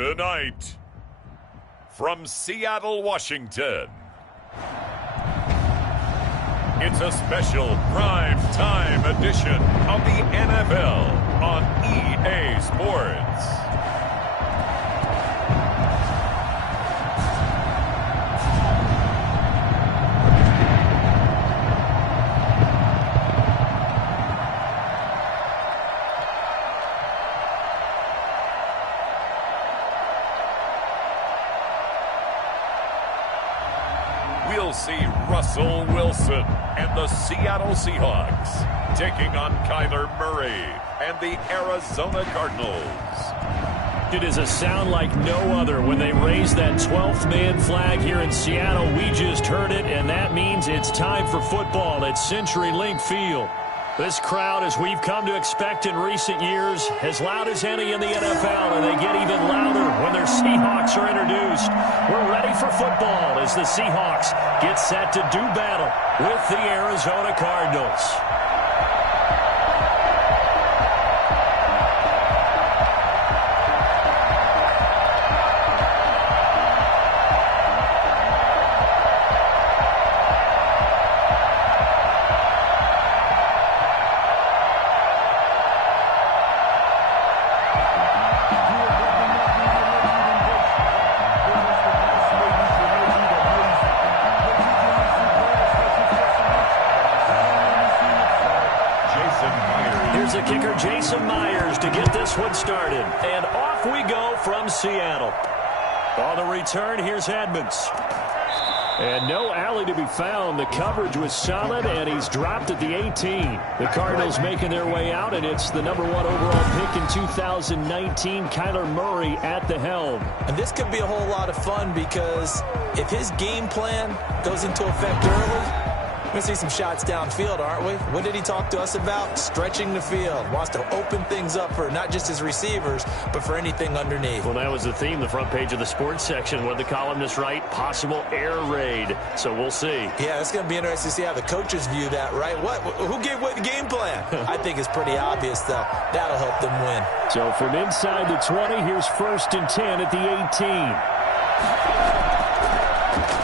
Tonight, from Seattle, Washington, it's a special prime time edition of the NFL on EA Sports. We'll see Russell Wilson and the Seattle Seahawks taking on Kyler Murray and the Arizona Cardinals. It is a sound like no other when they raise that 12th man flag here in Seattle. We just heard it, and that means it's time for football at CenturyLink Field. This crowd, as we've come to expect in recent years, as loud as any in the NFL, and they get even louder when their Seahawks are introduced. We're ready for football as the Seahawks get set to do battle with the Arizona Cardinals. Here's the kicker, Jason Myers, to get this one started. And off we go from Seattle. On the return, here's Edmonds. And no alley to be found. The coverage was solid, and he's dropped at the 18. The Cardinals making their way out, and it's the #1 overall pick in 2019, Kyler Murray at the helm. And this could be a whole lot of fun because if his game plan goes into effect early, we're going to see some shots downfield, aren't we? What did he talk to us about? Stretching the field. Wants to open things up for not just his receivers, but for anything underneath. Well, that was the theme, the front page of the sports section. What the columnists write? Possible air raid. So we'll see. Yeah, it's going to be interesting to see how the coaches view that, right? Who gave away the game plan? I think it's pretty obvious, though. That'll help them win. So from inside the 20, here's 1st and 10 at the 18.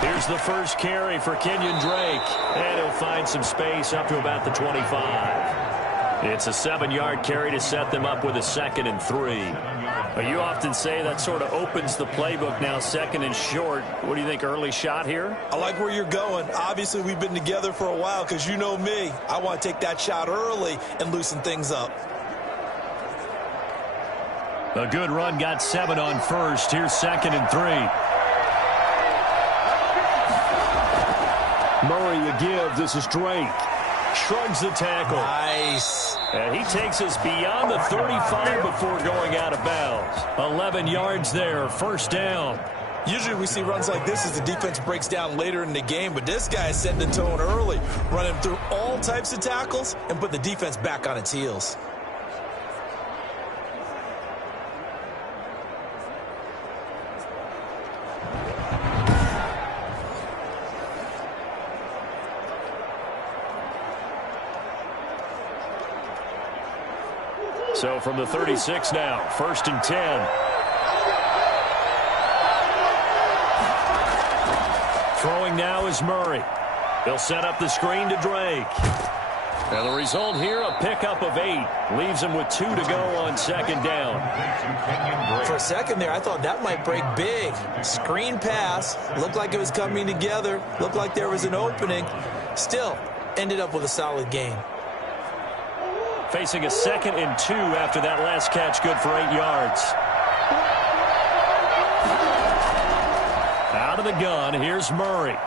Here's the first carry for Kenyon Drake, and he'll find some space up to about the 25. It's a 7-yard carry to set them up with a 2nd and 3. You often say that sort of opens the playbook now, 2nd and short. What do you think, early shot here? I like where you're going. Obviously, we've been together for a while because you know me. I want to take that shot early and loosen things up. A good run, got 7 on first. Here's 2nd and 3. Murray the give. This is Drake. Shrugs the tackle. Nice. And he takes us beyond the 35 before going out of bounds. 11 yards there. 1st down. Usually we see runs like this as the defense breaks down later in the game, but this guy is setting the tone early, running through all types of tackles and put the defense back on its heels. So from the 36 now, 1st and 10. Throwing now is Murray. He'll set up the screen to Drake. And the result here, a pickup of 8. Leaves him with 2 to go on 2nd down. For a second there, I thought that might break big. Screen pass. Looked like it was coming together. Looked like there was an opening. Still, ended up with a solid gain. Facing a 2nd and 2 after that last catch, good for 8 yards. Out of the gun, here's Murray.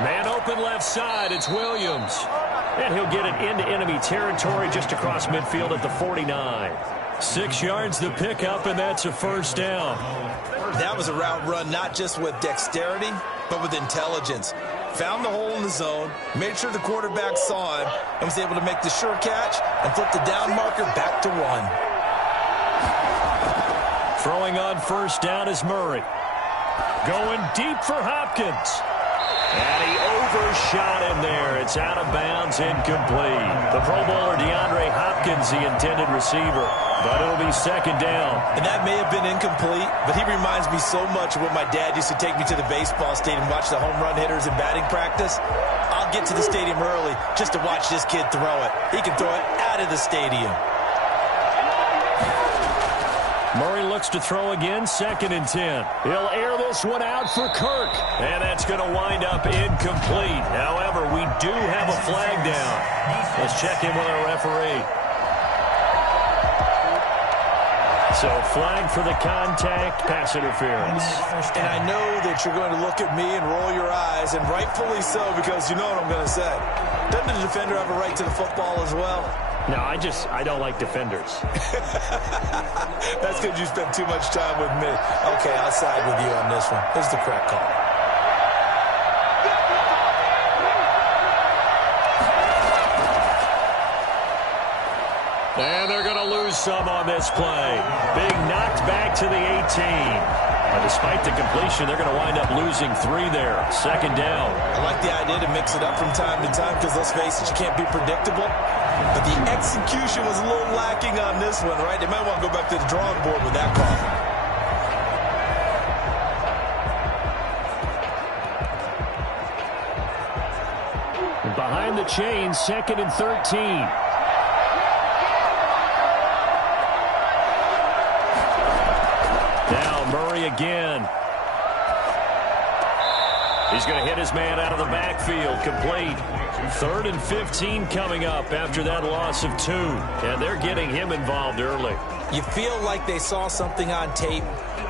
Man open left side, it's Williams. And he'll get it into enemy territory just across midfield at the 49. 6 yards the pickup, and that's a 1st down. That was a route run not just with dexterity, but with intelligence. Found the hole in the zone, made sure the quarterback saw him, and was able to make the sure catch and flip the down marker back to 1. Throwing on 1st down is Murray. Going deep for Hopkins. And he overshot him there. It's out of bounds, incomplete. The Pro Bowler DeAndre Hopkins, the intended receiver. But it'll be second down. And that may have been incomplete, but he reminds me so much of when my dad used to take me to the baseball stadium and watch the home run hitters in batting practice. I'll get to the stadium early just to watch this kid throw it. He can throw it out of the stadium. Murray looks to throw again, 2nd and 10. He'll air this one out for Kirk. And that's going to wind up incomplete. However, we do have a flag down. Let's check in with our referee. So, flag for the contact, pass interference. And I know that you're going to look at me and roll your eyes, and rightfully so, because you know what I'm going to say. Doesn't the defender have a right to the football as well? No, I don't like defenders. That's because you spent too much time with me. Okay, I'll side with you on this one. Here's the correct call. And they're going to lose some on this play. Big knocked back to the 18. Despite the completion, they're going to wind up losing 3 there. 2nd down. I like the idea to mix it up from time to time because, let's face it, you can't be predictable. But the execution was a little lacking on this one, right? They might want to go back to the drawing board with that call. Behind the chains, 2nd and 13. Now Murray again. He's going to hit his man out of the backfield, complete. 3rd and 15 coming up after that loss of 2. And they're getting him involved early. You feel like they saw something on tape,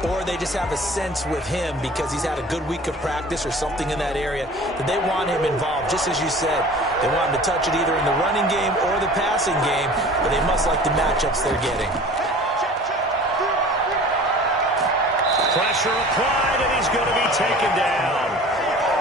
or they just have a sense with him because he's had a good week of practice or something in that area that they want him involved. Just as you said, they want him to touch it either in the running game or the passing game, but they must like the matchups they're getting. Pressure applied, and he's going to be taken down.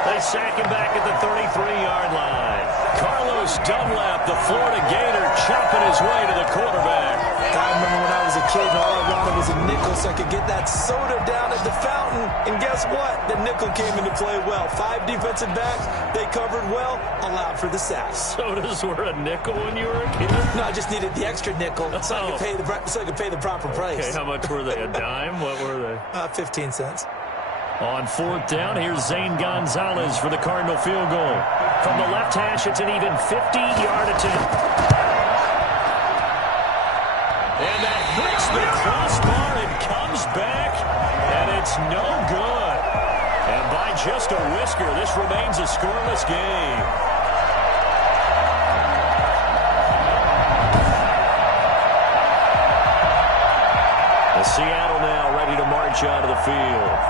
They sack him back at the 33-yard line. Carlos Dunlap, the Florida Gator, chopping his way to the quarterback. I remember when I was a kid and all I wanted was a nickel so I could get that soda down at the fountain. And guess what? The nickel came into play well. 5 defensive backs, they covered well, allowed for the sacks. Sodas were a nickel when you were a kid? No, I just needed the extra nickel so I could pay the proper price. Okay, how much were they? A dime? What were they? 15 cents. On 4th down, here's Zane Gonzalez for the Cardinal field goal. From the left hash, it's an even 50-yard attempt. And that hits the crossbar and comes back, and it's no good. And by just a whisker, this remains a scoreless game. And Seattle now ready to march out of the field.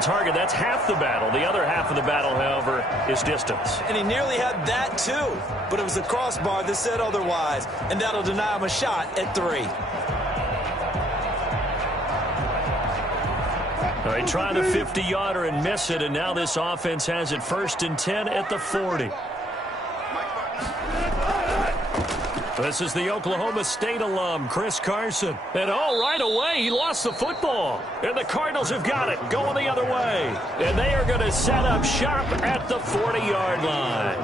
Target. That's half the battle. The other half of the battle, however, is distance. And he nearly had that, too. But it was the crossbar that said otherwise. And that'll deny him a shot at 3. All right, try the 50-yarder and miss it, and now this offense has it 1st and 10 at the 40. This is the Oklahoma State alum, Chris Carson. And right away, he lost the football. And the Cardinals have got it, going the other way. And they are going to set up shop at the 40-yard line.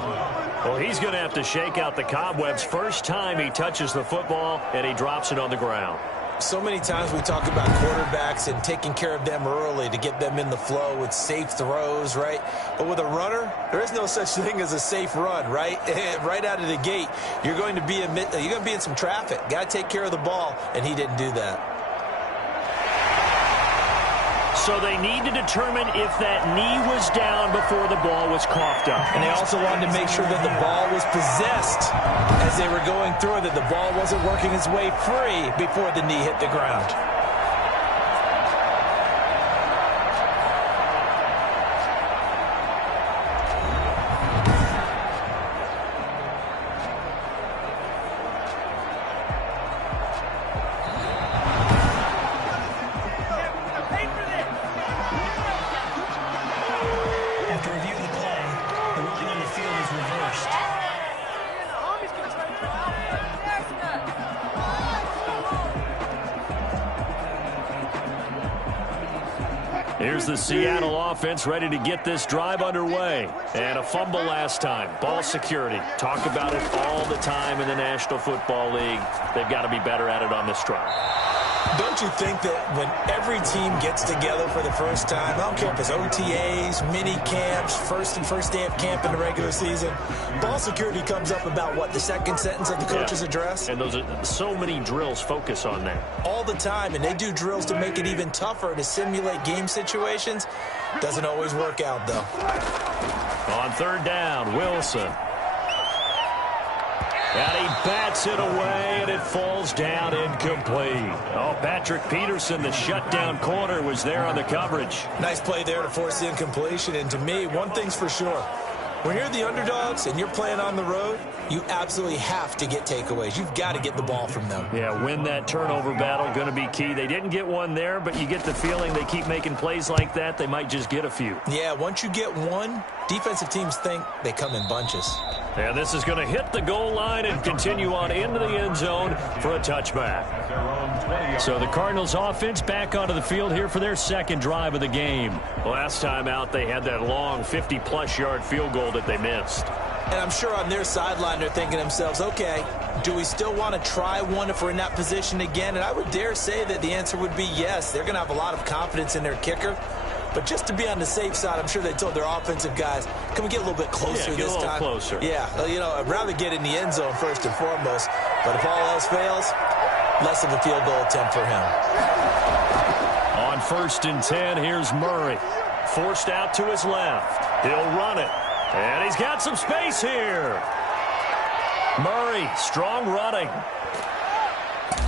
Well, he's going to have to shake out the cobwebs first time he touches the football, and he drops it on the ground. So many times we talk about quarterbacks and taking care of them early to get them in the flow with safe throws, right? But with a runner, there is no such thing as a safe run, right? Right out of the gate, you're going to be in some traffic. Got to take care of the ball, and he didn't do that. So they need to determine if that knee was down before the ball was coughed up. And they also wanted to make sure that the ball was possessed as they were going through it, that the ball wasn't working its way free before the knee hit the ground. Here's the Seattle offense ready to get this drive underway. And a fumble last time. Ball security. Talk about it all the time in the National Football League. They've got to be better at it on this drive. Don't you think that when every team gets together for the first time, I don't care if it's OTAs, mini camps, first day of camp in the regular season, ball security comes up about, what, the second sentence of the coach's address? And those are so many drills focus on that. All the time, and they do drills to make it even tougher to simulate game situations. Doesn't always work out, though. On third down, Wilson. And he bats it away, and it falls down incomplete. Oh, Patrick Peterson, the shutdown corner, was there on the coverage. Nice play there to force the incompletion. And to me, one thing's for sure. When you're the underdogs and you're playing on the road, you absolutely have to get takeaways. You've got to get the ball from them. Yeah, win that turnover battle, going to be key. They didn't get one there, but you get the feeling they keep making plays like that, they might just get a few. Yeah, once you get one, defensive teams think they come in bunches. And this is going to hit the goal line and continue on into the end zone for a touchback. So the Cardinals offense back onto the field here for their second drive of the game. Last time out, they had that long 50-plus yard field goal that they missed. And I'm sure on their sideline they're thinking to themselves, okay, do we still want to try one if we're in that position again? And I would dare say that the answer would be yes. They're going to have a lot of confidence in their kicker. But just to be on the safe side, I'm sure they told their offensive guys, can we get a little bit closer this time? Get a little closer. Yeah, you know, I'd rather get in the end zone first and foremost. But if all else fails, less of a field goal attempt for him. On 1st and 10, here's Murray. Forced out to his left. He'll run it. And he's got some space here. Murray, strong running.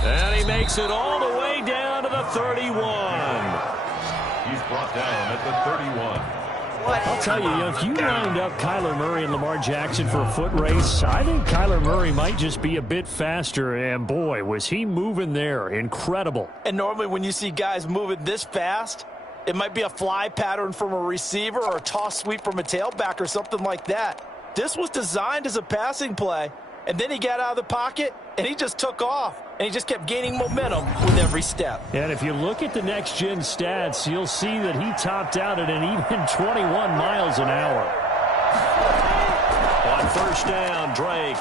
And he makes it all the way down to the 31. He's brought down at the 31. I'll tell you, if you lined up Kyler Murray and Lamar Jackson for a foot race, I think Kyler Murray might just be a bit faster. And, boy, was he moving there. Incredible. And normally when you see guys moving this fast, it might be a fly pattern from a receiver or a toss sweep from a tailback or something like that. This was designed as a passing play, and then he got out of the pocket, and he just took off. And he just kept gaining momentum with every step. And if you look at the next-gen stats, you'll see that he topped out at an even 21 miles an hour. On 1st down, Drake.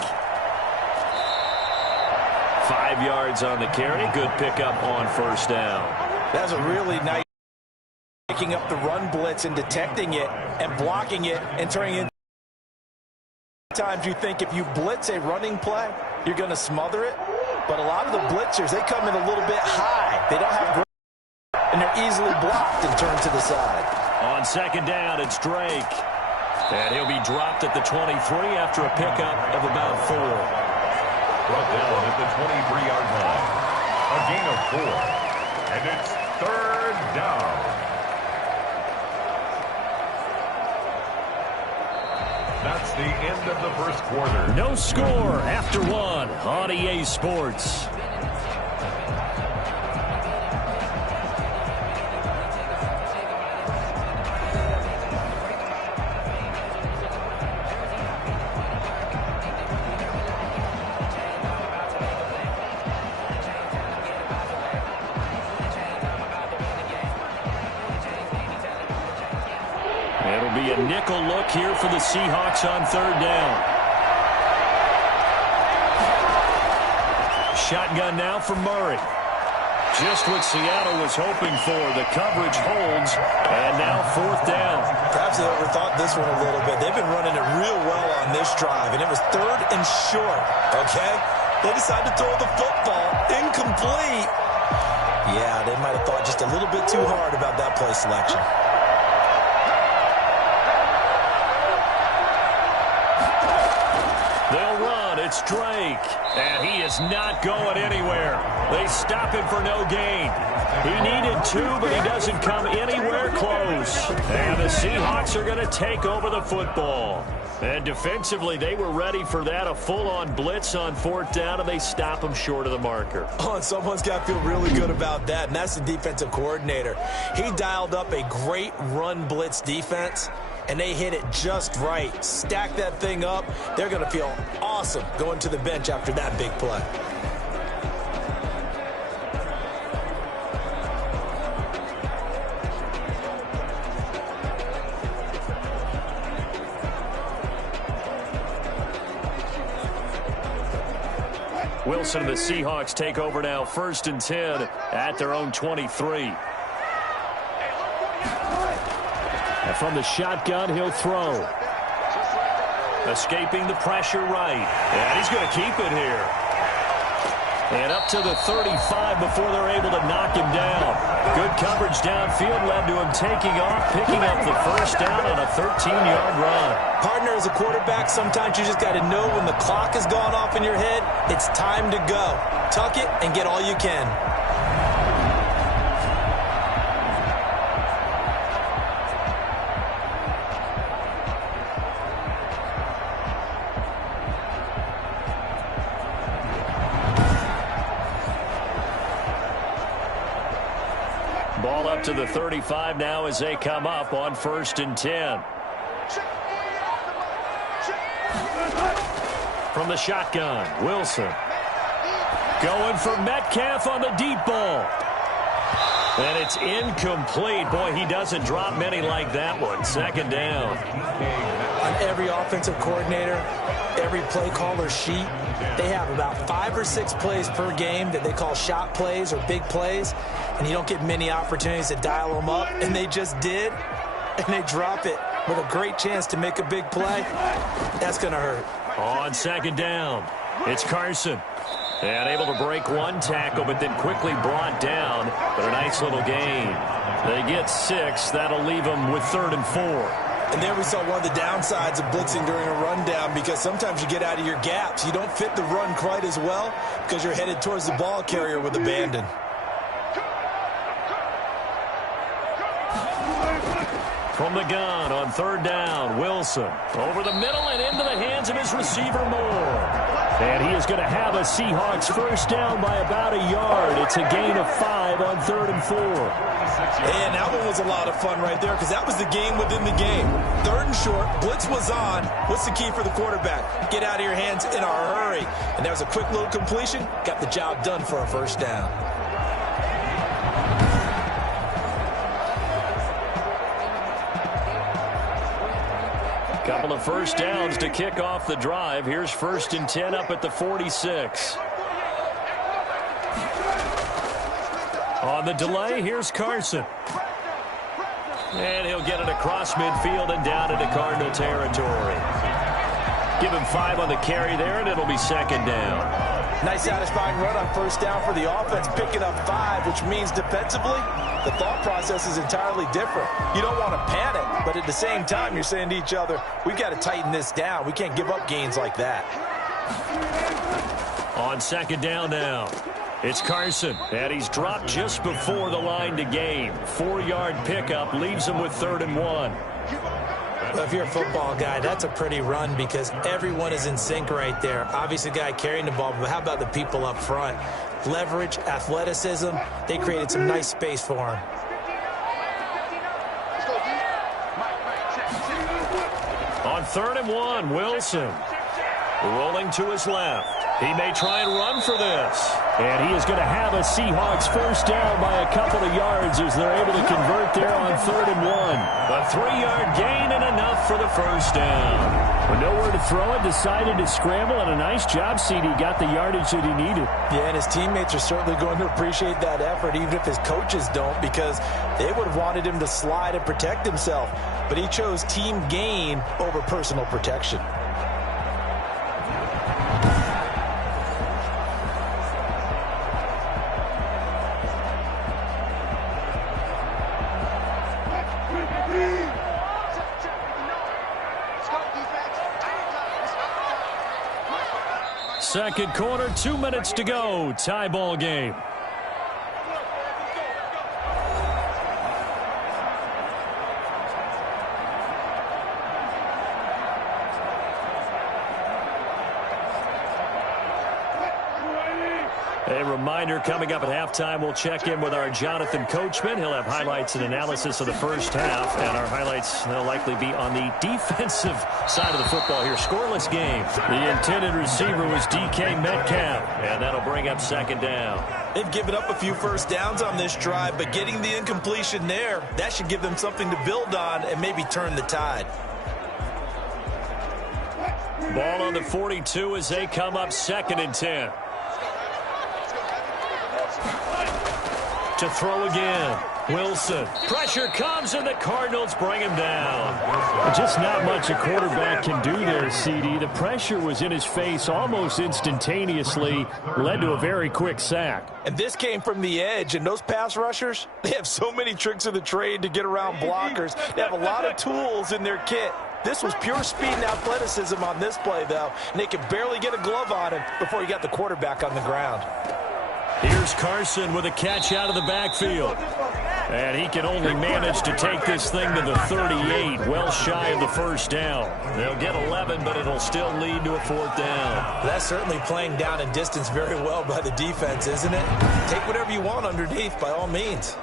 5 yards on the carry. Good pickup on 1st down. That's a really nice picking up the run blitz and detecting it and blocking it and turning it. Sometimes you think if you blitz a running play, you're going to smother it. But a lot of the blitzers, they come in a little bit high. They don't have great, and they're easily blocked and turned to the side. On 2nd down, it's Drake. And he'll be dropped at the 23 after a pickup of about 4. Brought down at the 23-yard line. A gain of 4. And it's 3rd down. That's the end of the first quarter. No score after 1 on EA Sports. It'll be a nickel look here for the Seahawks on 3rd down. Shotgun now for Murray. Just what Seattle was hoping for. The coverage holds, and now 4th down. Perhaps they overthought this one a little bit. They've been running it real well on this drive, and it was 3rd and short, okay? They decided to throw the football. Incomplete. Yeah, they might have thought just a little bit too hard about that play selection. They'll run. It's Drake. And he is not going anywhere. They stop him for no gain. He needed 2, but he doesn't come anywhere close. And the Seahawks are going to take over the football. And defensively, they were ready for that, a full-on blitz on 4th down, and they stop him short of the marker. Oh, and someone's got to feel really good about that, and that's the defensive coordinator. He dialed up a great run blitz defense, and they hit it just right. Stack that thing up. They're going to feel awesome going to the bench after that big play. Wilson and the Seahawks take over now, 1st and 10 at their own 23. And from the shotgun, he'll throw. Escaping the pressure right. And he's going to keep it here. And up to the 35 before they're able to knock him down. Good coverage downfield led to him taking off, picking up the 1st down on a 13-yard run. Partner, as a quarterback, sometimes you just got to know when the clock has gone off in your head, it's time to go. Tuck it and get all you can. Ball up to the 35 now as they come up on 1st and 10. From the shotgun, Wilson. Going for Metcalf on the deep ball. And it's incomplete. Boy, he doesn't drop many like that one. 2nd down. On every offensive coordinator, every play caller sheet, they have about 5 or 6 plays per game that they call shot plays or big plays, and you don't get many opportunities to dial them up, and they just did, and they drop it with a great chance to make a big play. That's going to hurt. On 2nd down, it's Carson. And able to break one tackle, but then quickly brought down. But a nice little gain. They get 6. That'll leave them with 3rd and 4. And there we saw one of the downsides of blitzing during a rundown, because sometimes you get out of your gaps. You don't fit the run quite as well because you're headed towards the ball carrier with abandon. From the gun on 3rd down, Wilson. Over the middle and into the hands of his receiver, Moore. And he is going to have a Seahawks 1st down by about a yard. It's a gain of 5 on 3rd and 4. And that one was a lot of fun right there, because that was the game within the game. 3rd and short, blitz was on. What's the key for the quarterback? Get out of your hands in a hurry. And that was a quick little completion. Got the job done for a 1st down. Couple of 1st downs to kick off the drive. Here's 1st and 10 up at the 46. On the delay, here's Carson. And he'll get it across midfield and down into Cardinal territory. Give him 5 on the carry there, and it'll be 2nd down. Nice satisfying run on 1st down for the offense, picking up 5, which means defensively, the thought process is entirely different. You don't want to panic, but at the same time, you're saying to each other, we've got to tighten this down. We can't give up gains like that. On 2nd down now, it's Carson, and he's dropped just before the line to gain. 4-yard pickup leaves him with 3rd and 1. Well, if you're a football guy, that's a pretty run, because everyone is in sync right there. Obviously, the guy carrying the ball, but how about the people up front? Leverage, athleticism, they created some nice space for him. On 3rd and 1, Wilson rolling to his left. He may try and run for this. And he is going to have a Seahawks 1st down by a couple of yards as they're able to convert there on 3rd and 1. A 3-yard gain and enough for the 1st down. With nowhere to throw it, decided to scramble, and a nice job, CD. Got the yardage that he needed. Yeah, and his teammates are certainly going to appreciate that effort, even if his coaches don't, because they would have wanted him to slide and protect himself. But he chose team gain over personal protection. Second quarter, 2 minutes to go. Tie ball game. A reminder, coming up at halftime, we'll check in with our Jonathan Coachman. He'll have highlights and analysis of the 1st half, and our highlights will likely be on the defensive side of the football here. Scoreless game. The intended receiver was DK Metcalf, and that'll bring up 2nd down. They've given up a few 1st downs on this drive, but getting the incompletion there, that should give them something to build on and maybe turn the tide. Ball on the 42 as they come up 2nd and 10. To throw again. Wilson. Pressure comes, and the Cardinals bring him down. Just not much a quarterback can do there, CD. The pressure was in his face almost instantaneously. Led to a very quick sack. And this came from the edge, and those pass rushers, they have so many tricks of the trade to get around blockers. They have a lot of tools in their kit. This was pure speed and athleticism on this play, though, and they could barely get a glove on him before he got the quarterback on the ground. Here's Carson with a catch out of the backfield. And he can only manage to take this thing to the 38, well shy of the first down. They'll get 11, but it'll still lead to a fourth down. That's certainly playing down in distance very well by the defense, isn't it? Take whatever you want underneath, by all means.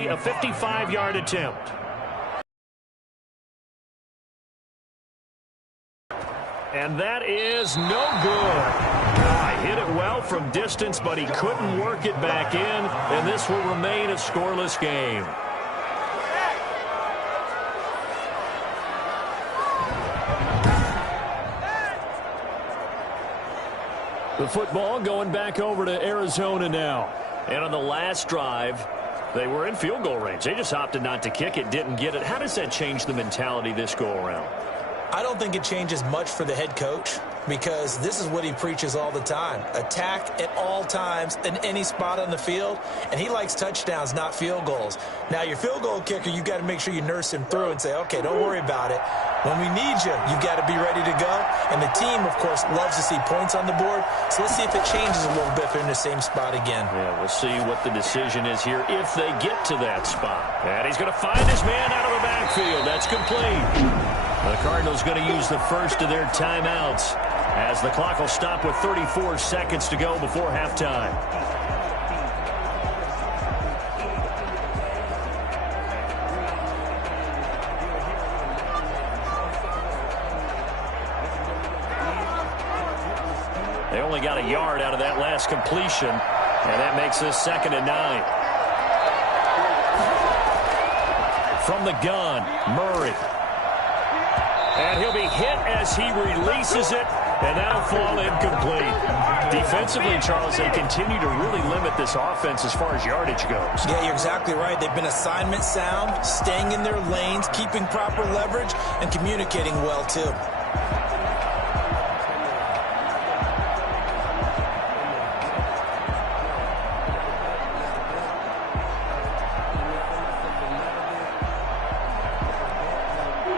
A 55-yard attempt. And that is no good. Hit it well from distance, but he couldn't work it back in, and this will remain a scoreless game. The football going back over to Arizona now. And on the last drive, they were in field goal range. They just opted not to kick it, didn't get it. How does that change the mentality this go-around? I don't think it changes much for the head coach because this is what he preaches all the time. Attack at all times in any spot on the field, and he likes touchdowns, not field goals. Now, your field goal kicker, you got to make sure you nurse him through and say, okay, don't worry about it. When we need you, you've got to be ready to go. And the team, of course, loves to see points on the board. So let's see if it changes a little bit if they're in the same spot again. Yeah, we'll see what the decision is here if they get to that spot. And he's going to find his man out of the backfield. That's complete. The Cardinals going to use the first of their timeouts as the clock will stop with 34 seconds to go before halftime. They only got a yard out of that last completion, and that makes this 2nd and 9. From the gun, Murray. And he'll be hit as he releases it, and that'll fall incomplete. Defensively, Charles, they continue to really limit this offense as far as yardage goes. Yeah, you're exactly right. They've been assignment sound, staying in their lanes, keeping proper leverage, and communicating well, too.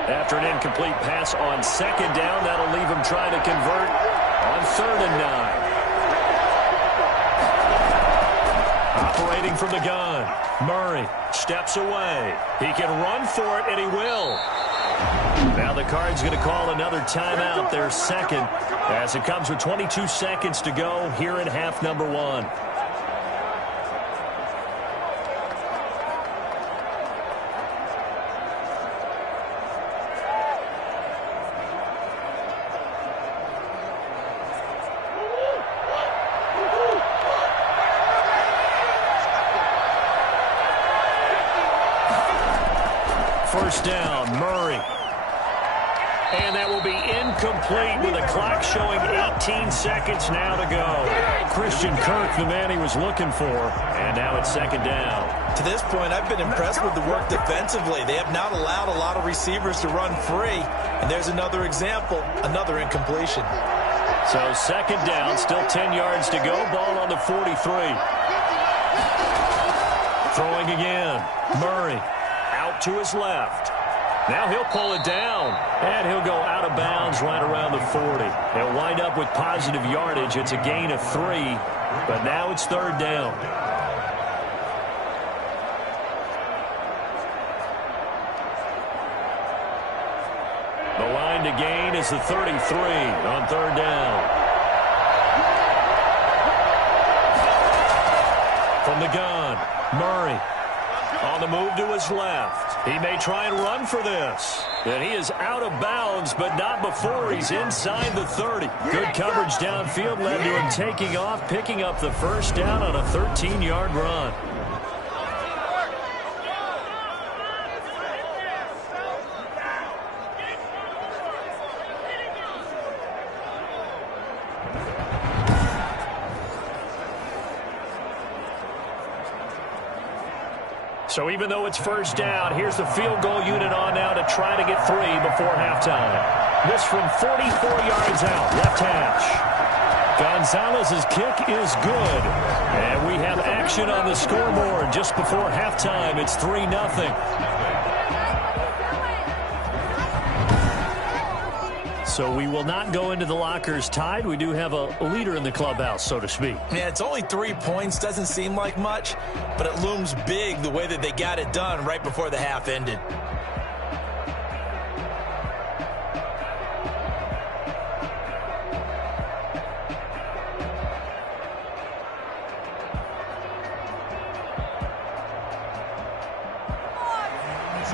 After an incomplete pass on 2nd down, that'll leave him trying to convert on 3rd and 9. Operating from the gun, Murray steps away. He can run for it, and he will. Now the Cards going to call another timeout, their 2nd, as it comes with 22 seconds to go here in half number 1. First down, Murray. And that will be incomplete with the clock showing 18 seconds now to go. Christian Kirk, the man he was looking for, and now it's 2nd down. To this point, I've been impressed with the work defensively. They have not allowed a lot of receivers to run free. And there's another example, another incompletion. So 2nd down, still 10 yards to go. Ball on the 43. Throwing again, Murray. Out to his left. Now he'll pull it down, and he'll go out of bounds right around the 40. He'll wind up with positive yardage. It's a gain of 3, but now it's 3rd down. The line to gain is the 33 on 3rd down. From the gun, Murray. On the move to his left. He may try and run for this. And he is out of bounds, but not before he's inside the 30. Good coverage downfield led to him taking off, picking up the first down on a 13-yard run. So even though it's first down, here's the field goal unit on now to try to get 3 before halftime. This from 44 yards out, left hash. Gonzalez's kick is good. And we have action on the scoreboard just before halftime. It's 3-0. So we will not go into the lockers tied. We do have a leader in the clubhouse, so to speak. Yeah, it's only 3 points. Doesn't seem like much, but it looms big the way that they got it done right before the half ended.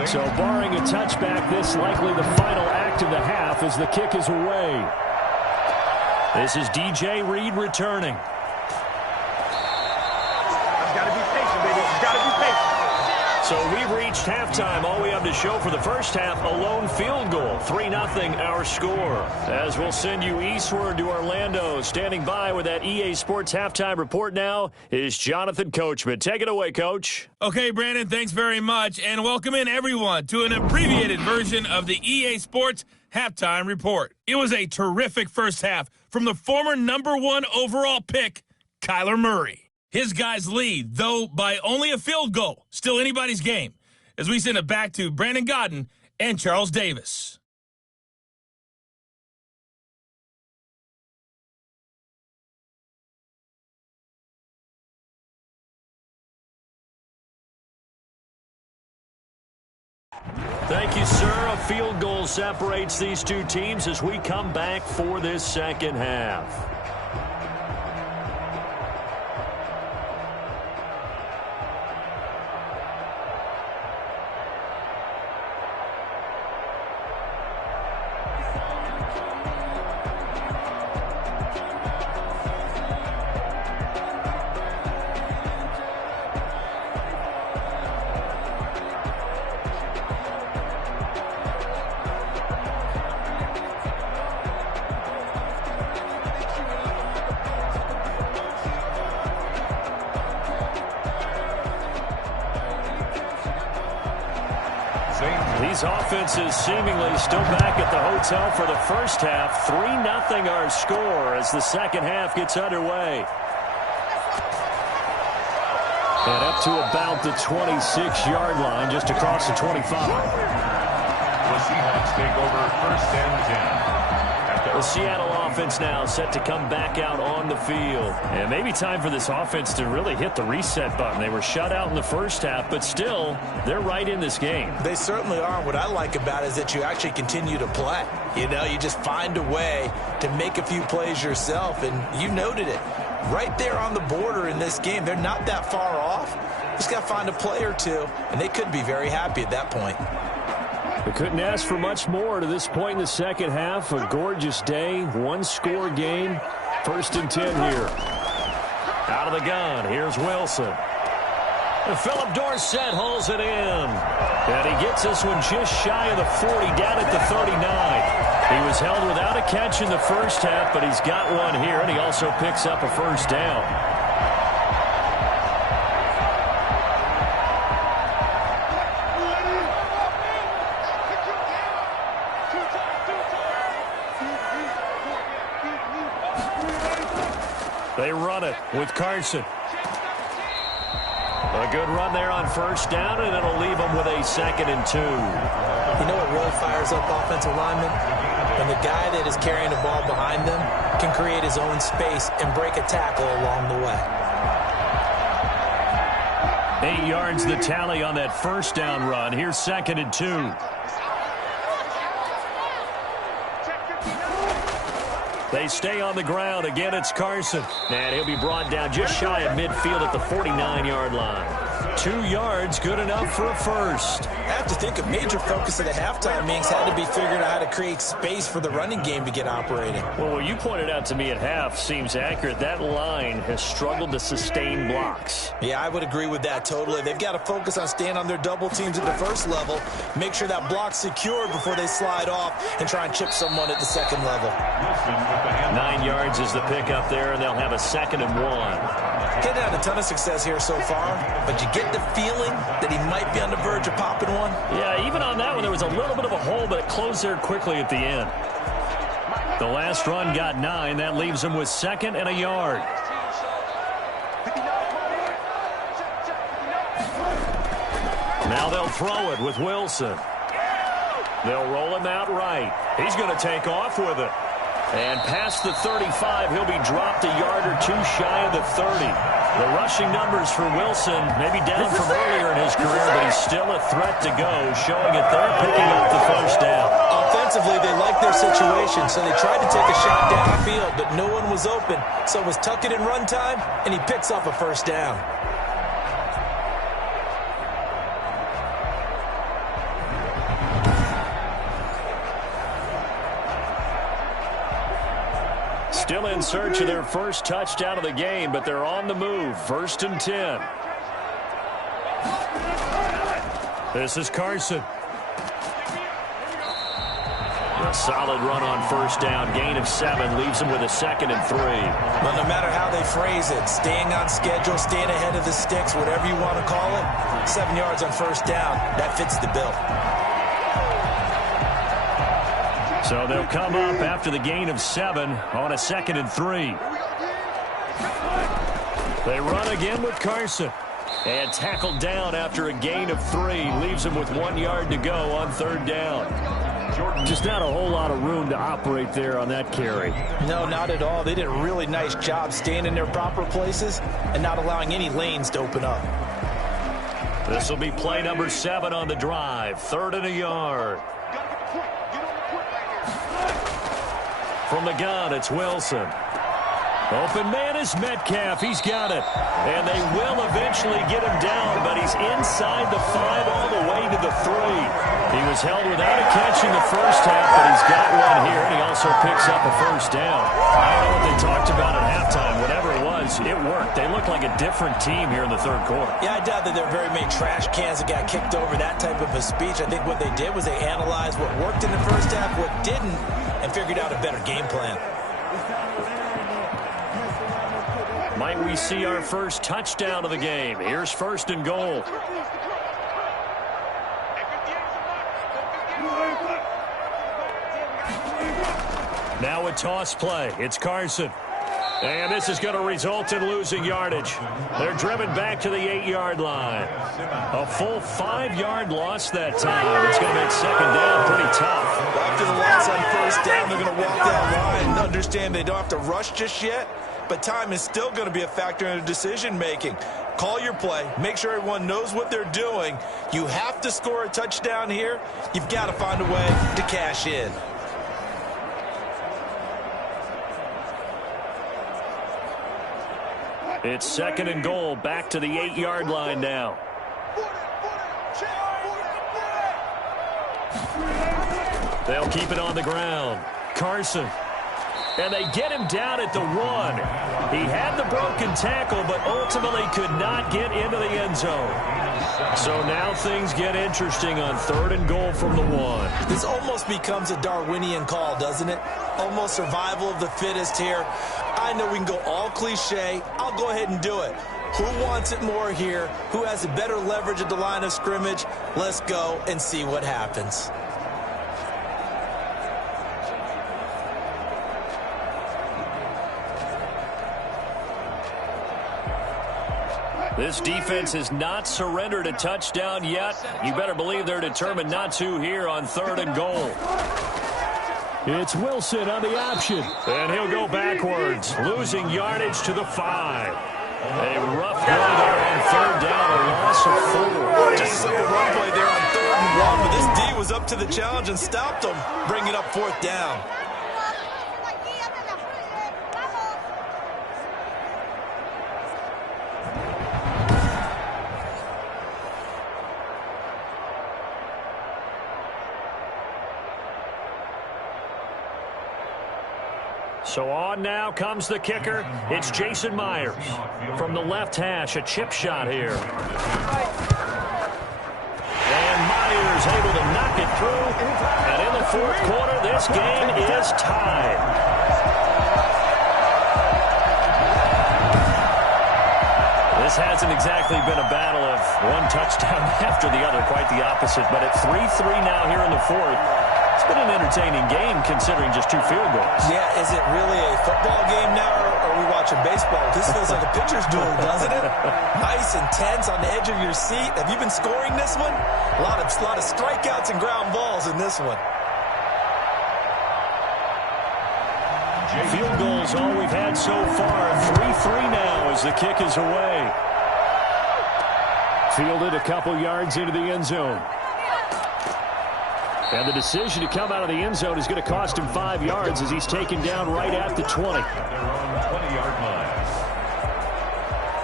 So barring a touchback, this likely the final act of the half as the kick is away. This is DJ Reed returning. Gotta be patient, baby. Gotta be patient. So we've reached halftime. All we have to show for the first half, a lone field goal. 3-0 our score. As we'll send you eastward to Orlando. Standing by with that EA Sports halftime report now is Jonathan Coachman. Take it away, Coach. Okay, Brandon, thanks very much. And welcome in, everyone, to an abbreviated version of the EA Sports halftime report. It was a terrific first half from the former #1 overall pick, Kyler Murray. His guys lead, though by only a field goal. Still anybody's game. As we send it back to Brandon Godden and Charles Davis. Thank you, sir. A field goal separates these two teams as we come back for this second half. These offenses seemingly still back at the hotel for the first half. 3-0 our score as the second half gets underway. And up to about the 26-yard line, just across the 25. The Seahawks take over first and 10. The Seattle offense now set to come back out on the field. And maybe time for this offense to really hit the reset button. They were shut out in the first half, but still, they're right in this game. They certainly are. What I like about it is that you actually continue to play. You know, you just find a way to make a few plays yourself, and you noted it. Right there on the border in this game, they're not that far off. Just got to find a play or two, and they could be very happy at that point. We couldn't ask for much more to this point in the second half. A gorgeous day, one-score game. First and 10 here. Out of the gun, here's Wilson. And Philip Dorsett hauls it in. And he gets this one just shy of the 40, down at the 39. He was held without a catch in the first half, but he's got one here, and he also picks up a first down. They run it with Carson. A good run there on first down, and it'll leave them with a 2nd and 2. You know what really fires up offensive linemen? When the guy that is carrying the ball behind them can create his own space and break a tackle along the way. 8 yards the tally on that first down run. Here's 2nd and 2. They stay on the ground. Again, it's Carson. And he'll be brought down just shy of midfield at the 49-yard line. 2 yards, good enough for a first. I have to think a major focus of the halftime meetings had to be figuring out how to create space for the running game to get operating. Well, what you pointed out to me at half seems accurate. That line has struggled to sustain blocks. Yeah, I would agree with that totally. They've got to focus on staying on their double teams at the first level, make sure that block's secured before they slide off and try and chip someone at the second level. 9 yards is the pickup there, and they'll have a 2nd and 1. Getting had a ton of success here so far, but you get the feeling that he might be on the verge of popping one. Yeah, even on that one, there was a little bit of a hole, but it closed there quickly at the end. The last run got 9. That leaves him with 2nd and a yard. Now they'll throw it with Wilson. They'll roll him out right. He's going to take off with it. And past the 35, he'll be dropped a yard or two shy of the 30. The rushing numbers for Wilson maybe down from earlier in his career, but he's still a threat to go, showing it there, picking up the first down. Offensively, they liked their situation, so they tried to take a shot downfield, but no one was open. So it was tuck it in run time, and he picks up a first down. Still in search of their first touchdown of the game, but they're on the move. 1st and 10. This is Carson. A solid run on 1st down. Gain of 7 leaves him with a 2nd and 3. Well, no matter how they phrase it, staying on schedule, staying ahead of the sticks, whatever you want to call it, 7 yards on 1st down, that fits the bill. So they'll come up after the gain of 7 on a 2nd and 3. They run again with Carson. And tackled down after a gain of 3. Leaves him with 1 yard to go on 3rd down. Just not a whole lot of room to operate there on that carry. No, not at all. They did a really nice job staying in their proper places and not allowing any lanes to open up. This will be play number 7 on the drive. 3rd and a yard. From the gun, it's Wilson. Open man is Metcalf. He's got it. And they will eventually get him down, but he's inside the 5 all the way to the 3. He was held without a catch in the first half, but he's got one here, and he also picks up a first down. I don't know what they talked about at halftime. Whatever it was, it worked. They look like a different team here in the 3rd quarter. Yeah, I doubt that there were very many trash cans that got kicked over, that type of a speech. I think what they did was they analyzed what worked in the first half, what didn't, and figured out a better game plan. Might we see our first touchdown of the game? Here's 1st and goal. Now a toss play. It's Carson. And this is going to result in losing yardage. They're driven back to the 8-yard line. A full 5-yard loss that time. It's going to make 2nd down pretty tough. After the loss on 1st down, they're going to walk that line and understand they don't have to rush just yet. But time is still going to be a factor in their decision-making. Call your play. Make sure everyone knows what they're doing. You have to score a touchdown here. You've got to find a way to cash in. It's 2nd and goal. Back to the 8-yard line now. They'll keep it on the ground. Carson. And they get him down at the 1. He had the broken tackle, but ultimately could not get into the end zone. So now things get interesting on 3rd and goal from the 1. This almost becomes a Darwinian call, doesn't it? Almost survival of the fittest here. I know we can go all cliche. I'll go ahead and do it. Who wants it more here? Who has a better leverage at the line of scrimmage? Let's go and see what happens. This defense has not surrendered a touchdown yet. You better believe they're determined not to here on 3rd and goal. It's Wilson on the option. And he'll go backwards, losing yardage to the 5. A rough play there on 3rd down, a loss of 4. Just a simple run play there on 3rd and 1, but this D was up to the challenge and stopped them, bringing up 4th down. So on now comes the kicker. It's Jason Myers. From the left hash, a chip shot here. And Myers able to knock it through. And in the 4th quarter, this game is tied. This hasn't exactly been a battle of one touchdown after the other, quite the opposite. But at 3-3 now here in the fourth, it's been an entertaining game considering just 2 field goals. Yeah, is it really a football game now, or are we watching baseball? This feels like a pitcher's duel, doesn't it? Nice and tense on the edge of your seat. Have you been scoring this one? A lot of strikeouts and ground balls in this one. Field goals all we've had so far. 3-3 now as the kick is away. Fielded a couple yards into the end zone. And the decision to come out of the end zone is going to cost him 5 yards as he's taken down right at the 20. They're on 20-yard line.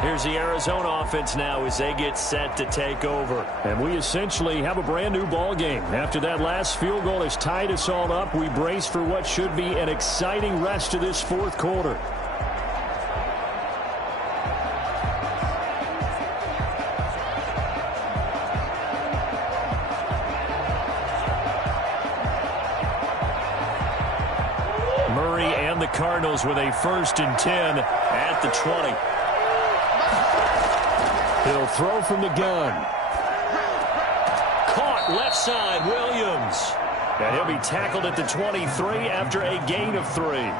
Here's the Arizona offense now as they get set to take over. And we essentially have a brand new ball game. After that last field goal has tied us all up, we brace for what should be an exciting rest of this fourth quarter. Murray and the Cardinals with a 1st and 10 at the 20. He'll throw from the gun. Caught left side, Williams. And he'll be tackled at the 23 after a gain of 3.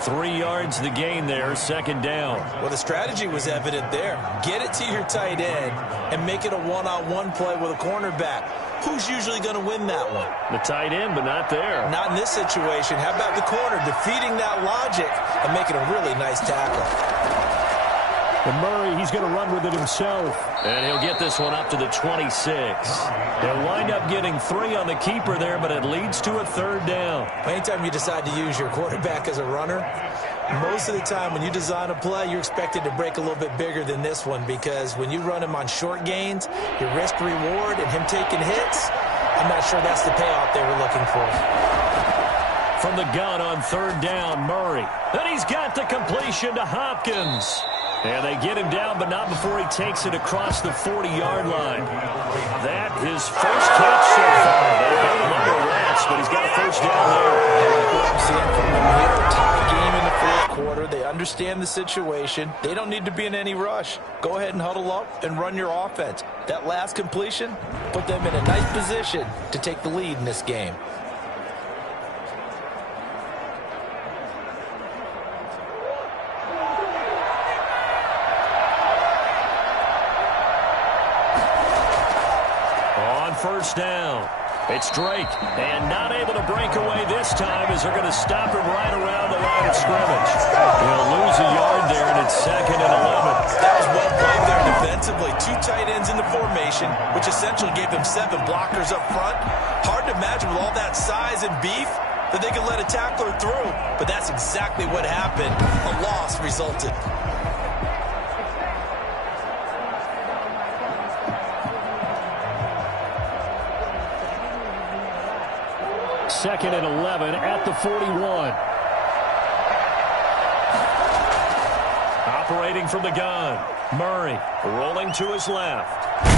3 yards the gain there, 2nd down. Well, the strategy was evident there. Get it to your tight end and make it a one-on-one play with a cornerback. Who's usually going to win that one? The tight end, but not there. Not in this situation. How about the corner defeating that logic and making a really nice tackle? And Murray, he's going to run with it himself. And he'll get this one up to the 26. They'll wind up getting 3 on the keeper there, but it leads to a 3rd down. Anytime you decide to use your quarterback as a runner, most of the time when you design a play, you're expected to break a little bit bigger than this one, because when you run him on short gains, your risk-reward and him taking hits, I'm not sure that's the payoff they were looking for. From the gun on 3rd down, Murray. And he's got the completion to Hopkins. And they get him down, but not before he takes it across the 40-yard line. That his first catch so far. They've got him under wraps, but he's got a 1st down there. I'm seeing from them here, tie game in the 4th quarter. They understand the situation. They don't need to be in any rush. Go ahead and huddle up and run your offense. That last completion put them in a nice position to take the lead in this game. First down. It's Drake, and not able to break away this time as they're going to stop him right around the line of scrimmage. He'll lose a yard there, and it's 2nd and 11. That was well played there defensively. 2 tight ends in the formation, which essentially gave them 7 blockers up front. Hard to imagine with all that size and beef that they could let a tackler through, but that's exactly what happened. A loss resulted. 2nd and 11 at the 41. Operating from the gun. Murray rolling to his left.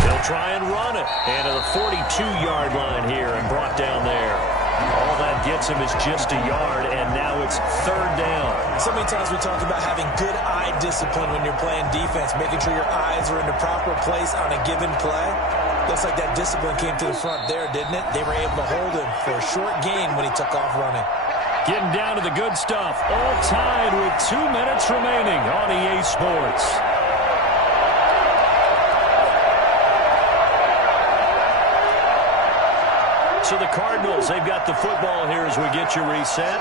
He'll try and run it. And to the 42-yard line here and brought down there. All that gets him is just a yard, and now it's 3rd down. So many times we talk about having good eye discipline when you're playing defense, making sure your eyes are in the proper place on a given play. Looks like that discipline came to the front there, didn't it? They were able to hold him for a short gain when he took off running. Getting down to the good stuff. All tied with 2 minutes remaining on EA Sports. So the Cardinals, they've got the football here as we get you reset.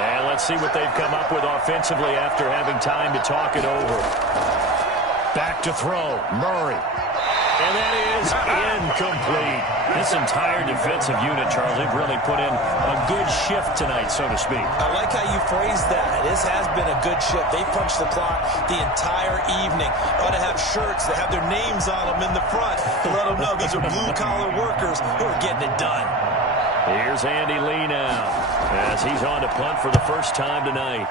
And let's see what they've come up with offensively after having time to talk it over. Back to throw. Murray. And that is incomplete. This entire defensive unit, Charles, they've really put in a good shift tonight, so to speak. I like how you phrased that. This has been a good shift. They punched the clock the entire evening. Ought to have shirts that have their names on them in the front to let them know these are blue-collar workers who are getting it done. Here's Andy Lee now as he's on to punt for the first time tonight.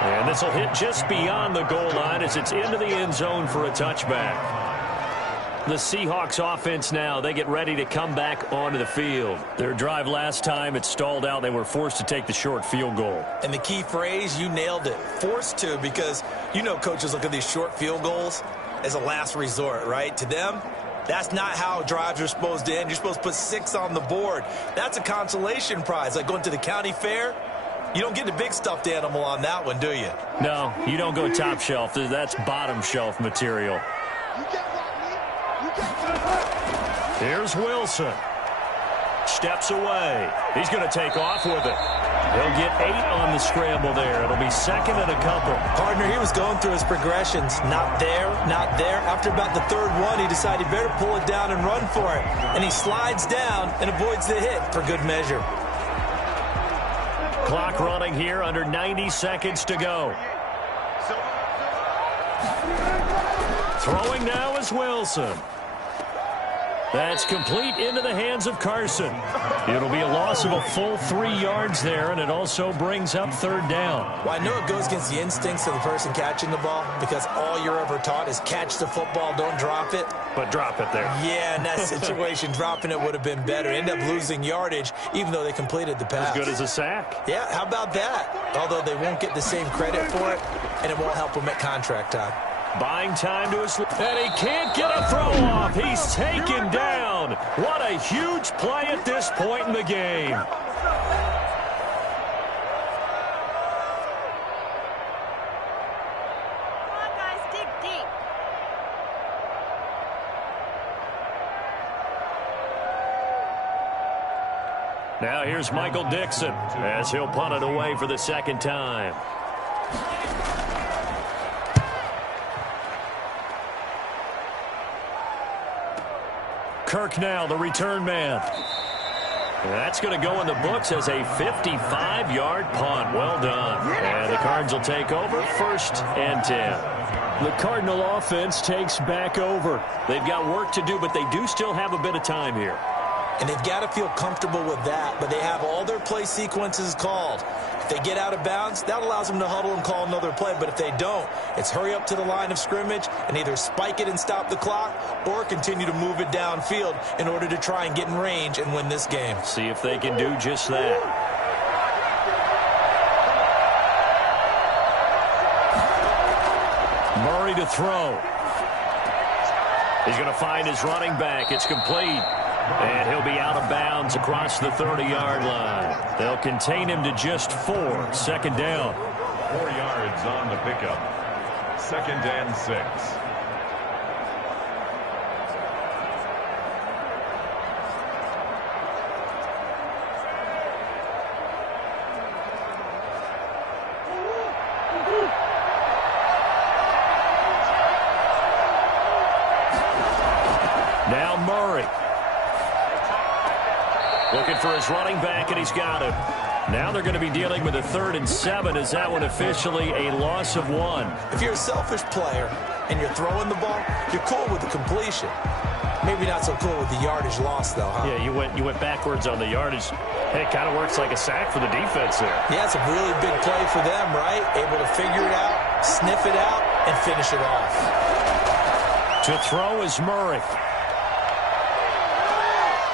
And this will hit just beyond the goal line as it's into the end zone for a touchback. The Seahawks offense now, they get ready to come back onto the field. Their drive last time, it stalled out. They were forced to take the short field goal. And the key phrase, you nailed it, forced to, because you know coaches look at these short field goals as a last resort, right? To them, that's not how drives are supposed to end. You're supposed to put 6 on the board. That's a consolation prize, like going to the county fair. You don't get the big stuffed animal on that one, do you? No, you don't go top shelf. That's bottom shelf material. Here's Wilson. Steps away. He's going to take off with it. He'll get 8 on the scramble there. It'll be second and a couple. Partner, he was going through his progressions. Not there, not there. After about the third one, he decided he better pull it down and run for it. And he slides down and avoids the hit for good measure. Clock running here, under 90 seconds to go. Throwing now is Wilson. That's complete into the hands of Carson. It'll be a loss of a full 3 yards there, and it also brings up third down. Well, I know it goes against the instincts of the person catching the ball, because all you're ever taught is catch the football, don't drop it. But drop it there. Yeah, in that situation, dropping it would have been better. End up losing yardage, even though they completed the pass. As good as a sack. Yeah, how about that? Although they won't get the same credit for it, and it won't help them at contract time. Buying time to his... And he can't get a throw off. He's taken down. What a huge play at this point in the game. Now here's Michael Dixon as he'll punt it away for the second time. Kirk now, the return man. That's going to go in the books as a 55-yard punt. Well done. And the Cards will take over, 1st and 10. The Cardinal offense takes back over. They've got work to do, but they do still have a bit of time here. And they've got to feel comfortable with that, but they have all their play sequences called. If they get out of bounds, that allows them to huddle and call another play. But if they don't, it's hurry up to the line of scrimmage and either spike it and stop the clock or continue to move it downfield in order to try and get in range and win this game. See if they can do just that. Murray to throw. He's going to find his running back. It's complete. And he'll be out of bounds across the 30-yard line. They'll contain him to just 4. 2nd down. 4 yards on the pickup. 2nd and 6. Now Murray. Looking for his running back, and he's got him. Now they're going to be dealing with a 3rd and 7. Is that one officially a loss of 1? If you're a selfish player and you're throwing the ball, you're cool with the completion. Maybe not so cool with the yardage loss, though, huh? Yeah, you went backwards on the yardage. Hey, it kind of works like a sack for the defense there. Yeah, it's a really big play for them, right? Able to figure it out, sniff it out, and finish it off. To throw is Murray.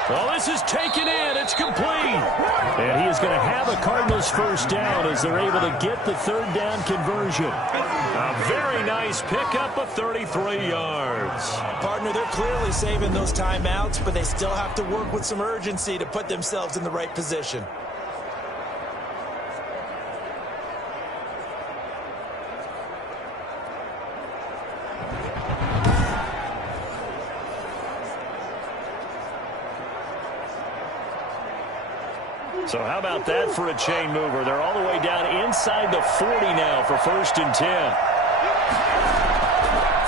Well, this is taken in. It's complete. And he is going to have a Cardinals 1st down as they're able to get the 3rd down conversion. A very nice pickup of 33 yards. Partner, they're clearly saving those timeouts, but they still have to work with some urgency to put themselves in the right position. So how about that for a chain mover? They're all the way down inside the 40 now for 1st and 10.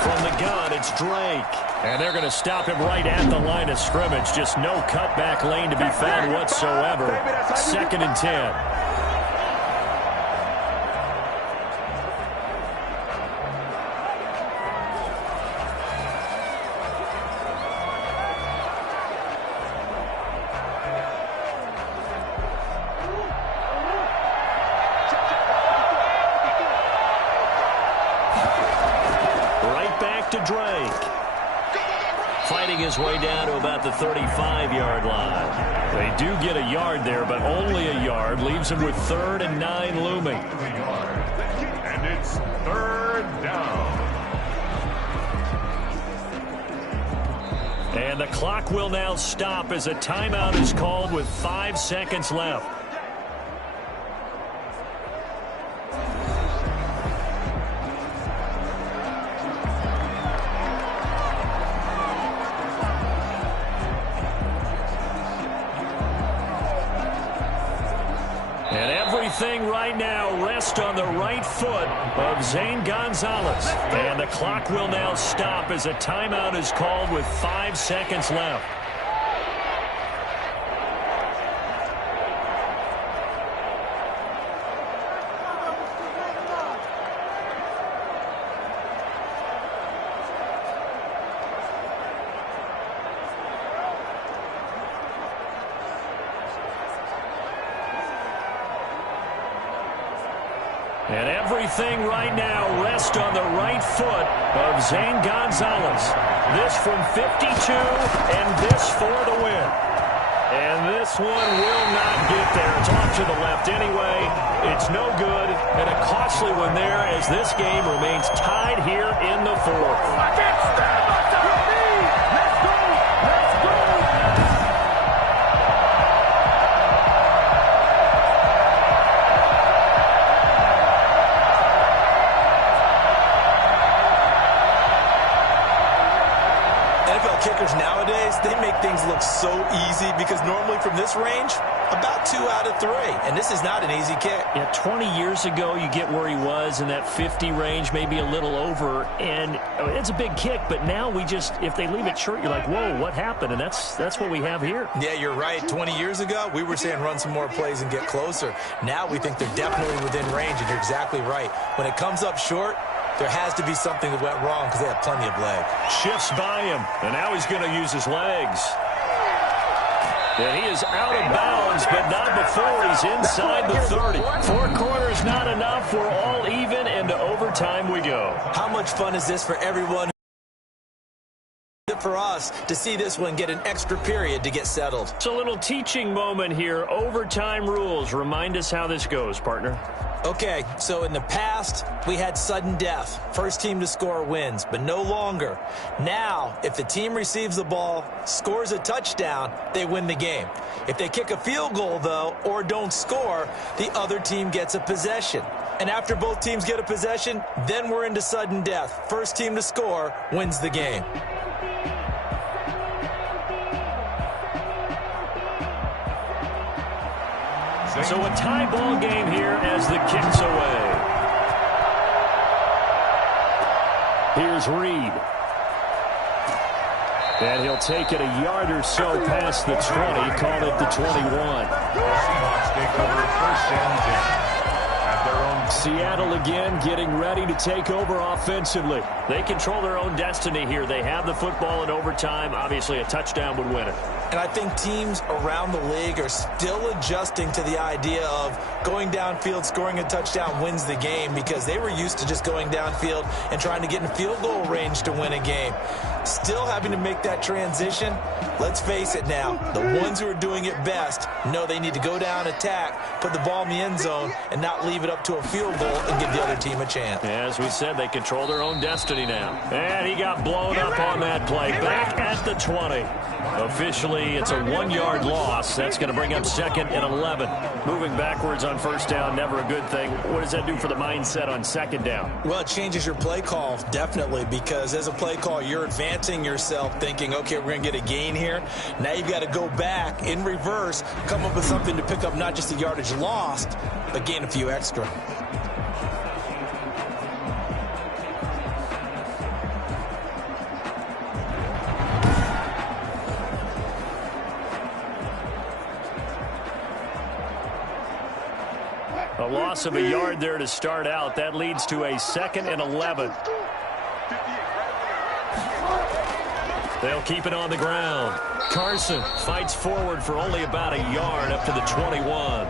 From the gun, it's Drake. And they're going to stop him right at the line of scrimmage. Just no cutback lane to be found whatsoever. 2nd and 10. fighting his way down to about the 35-yard line. They do get a yard there, but only a yard. Leaves him with 3rd and 9 looming. And it's 3rd down. And the clock will now stop as a timeout is called with 5 seconds left. And everything right now rests on the right foot of Zane Gonzalez. And the clock will now stop as a timeout is called with 5 seconds left. And everything right now rests on the right foot of Zane Gonzalez. This from 52, and this for the win. And this one will not get there. It's off to the left anyway. It's no good, and a costly one there as this game remains tied here in the 4th. I can't stand myself. Let's go. Let's go. NFL kickers nowadays, they make things look so easy because normally from this range, about 2 out of 3. And this is not an easy kick. Yeah, 20 years ago, you get where he was in that 50 range, maybe a little over, and it's a big kick, but now we just, if they leave it short, you're like, whoa, what happened? And that's what we have here. Yeah, you're right. 20 years ago, we were saying run some more plays and get closer. Now we think they're definitely within range, and you're exactly right. When it comes up short, there has to be something that went wrong because they have plenty of leg. Shifts by him, and now he's going to use his legs. And he is out of bounds, but not before he's inside the 30. 4 quarters not enough. We're all even, and to overtime we go. How much fun is this for everyone? For us to see this one get an extra period to get settled. It's a little teaching moment here. Overtime rules. Remind us how this goes, partner. Okay, so in the past, we had sudden death. First team to score wins, but no longer. Now, if the team receives the ball, scores a touchdown, they win the game. If they kick a field goal, though, or don't score, the other team gets a possession. And after both teams get a possession, then we're into sudden death. First team to score wins the game. So a tie ball game here as the kick's away. Here's Reed. And he'll take it a yard or so past the 20, call it the 21. Seahawks take over 1st and 10. At their own. Seattle again getting ready to take over offensively. They control their own destiny here. They have the football in overtime. Obviously, a touchdown would win it. And I think teams around the league are still adjusting to the idea of going downfield, scoring a touchdown wins the game because they were used to just going downfield and trying to get in field goal range to win a game. Still having to make that transition. Let's face it now, the ones who are doing it best know they need to go down, attack, put the ball in the end zone, and not leave it up to a field goal and give the other team a chance. As we said, they control their own destiny now. And he got blown up on that play. Back at the 20. Officially, it's a 1-yard loss. That's going to bring up 2nd and 11. Moving backwards on 1st down, never a good thing. What does that do for the mindset on 2nd down? Well, it changes your play call, definitely, because as a play call, you're advancing yourself thinking, okay, we're going to get a gain here. Now you've got to go back in reverse, come up with something to pick up not just the yardage lost, but gain a few extra. A loss of a yard there to start out. That leads to a 2nd and 11. They'll keep it on the ground. Carson fights forward for only about a yard up to the 21.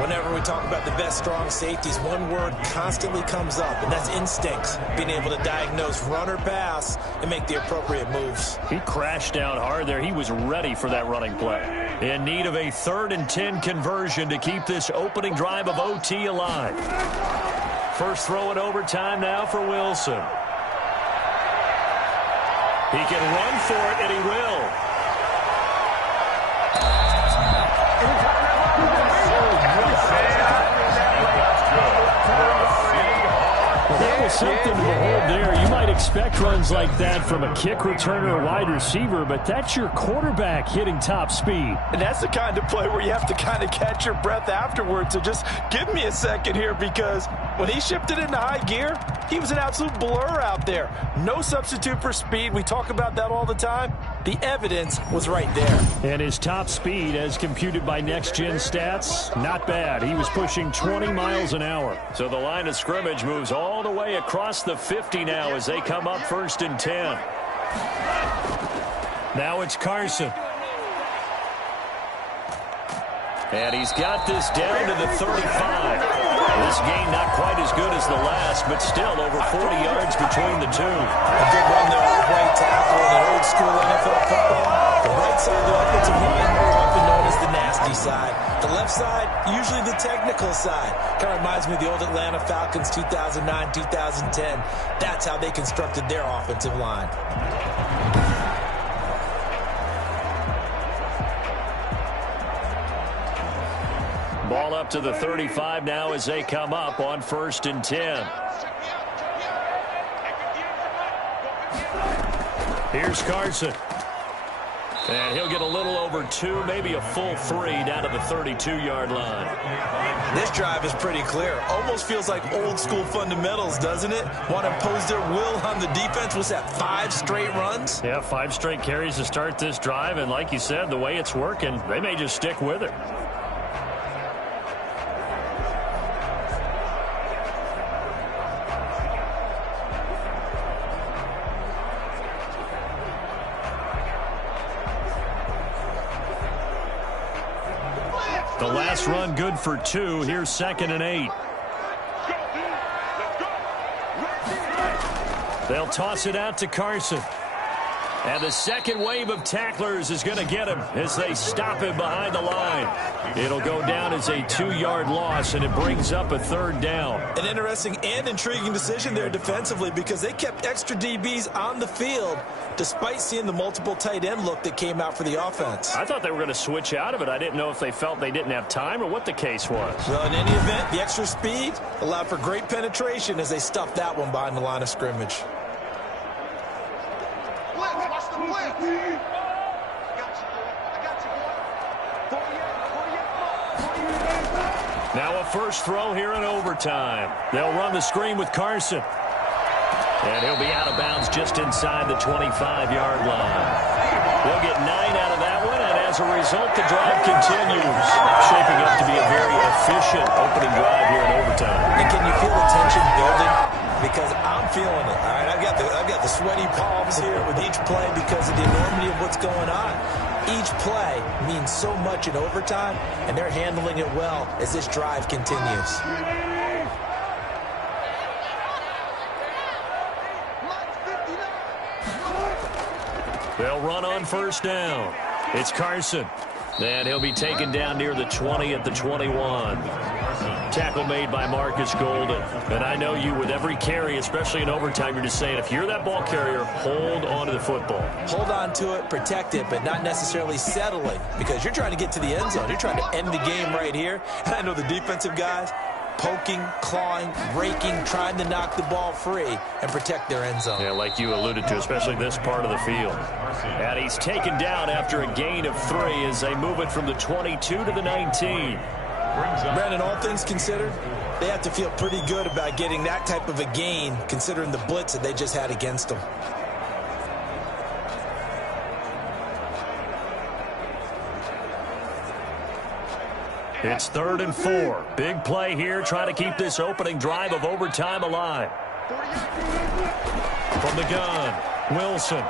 Whenever we talk about the best strong safeties, one word constantly comes up, and that's instincts. Being able to diagnose run or pass and make the appropriate moves. He crashed down hard there. He was ready for that running play. In need of a 3rd and 10 conversion to keep this opening drive of OT alive. First throw in overtime now for Wilson. He can run for it, and he will. There was something to behold there. You might expect runs like that from a kick returner or wide receiver, but that's your quarterback hitting top speed. And that's the kind of play where you have to kind of catch your breath afterwards. So just give me a second here, because when he shifted into high gear, he was an absolute blur out there. No substitute for speed. We talk about that all the time. The evidence was right there. And his top speed, as computed by Next Gen Stats, not bad. He was pushing 20 miles an hour. So the line of scrimmage moves all the way across the 50 now as they come up 1st and 10. Now it's Carson. And he's got this down to the 35. This game not quite as good as the last, but still over 40 yards between the two. A good run there on the right tackle in old school NFL football. The right side of the offensive line, often known as the nasty side. The left side, usually the technical side. Kind of reminds me of the old Atlanta Falcons 2009, 2010. That's how they constructed their offensive line. Ball up to the 35 now as they come up on 1st and 10. Here's Carson. And he'll get a little over 2, maybe a full 3 down to the 32-yard line. This drive is pretty clear. Almost feels like old school fundamentals, doesn't it? Want to impose their will on the defense. Was that 5 straight runs? Yeah, 5 straight carries to start this drive. And like you said, the way it's working, they may just stick with it. The last run good for 2. Here's 2nd and 8. They'll toss it out to Carson. And the second wave of tacklers is going to get him as they stop him behind the line. It'll go down as a 2-yard loss, and it brings up a 3rd down. An interesting and intriguing decision there defensively, because they kept extra DBs on the field despite seeing the multiple tight end look that came out for the offense. I thought they were going to switch out of it. I didn't know if they felt they didn't have time or what the case was. Well, in any event, the extra speed allowed for great penetration as they stuffed that one behind the line of scrimmage. Now a first throw here in overtime. They'll run the screen with Carson. And he'll be out of bounds just inside the 25-yard line. They'll get 9 out of that one, and as a result, the drive continues. Shaping up to be a very efficient opening drive here in overtime. And can you feel the tension building? Because I'm feeling it. All right, I've got the sweaty palms here with each play because of the enormity of what's going on. Each play means so much in overtime, and they're handling it well as this drive continues. They'll run on first down. It's Carson. And he'll be taken down near the 20 at the 21. Tackle made by Marcus Golden. And I know you, with every carry, especially in overtime, you're just saying, if you're that ball carrier, hold on to the football. Hold on to it, protect it, but not necessarily settling, because you're trying to get to the end zone. You're trying to end the game right here. And I know the defensive guys poking, clawing, raking, trying to knock the ball free and protect their end zone. Yeah, like you alluded to, especially this part of the field. And he's taken down after a gain of 3 as they move it from the 22 to the 19. Brandon, all things considered, they have to feel pretty good about getting that type of a gain, considering the blitz that they just had against them. It's 3rd and 4. Big play here, trying to keep this opening drive of overtime alive. From the gun, Wilson.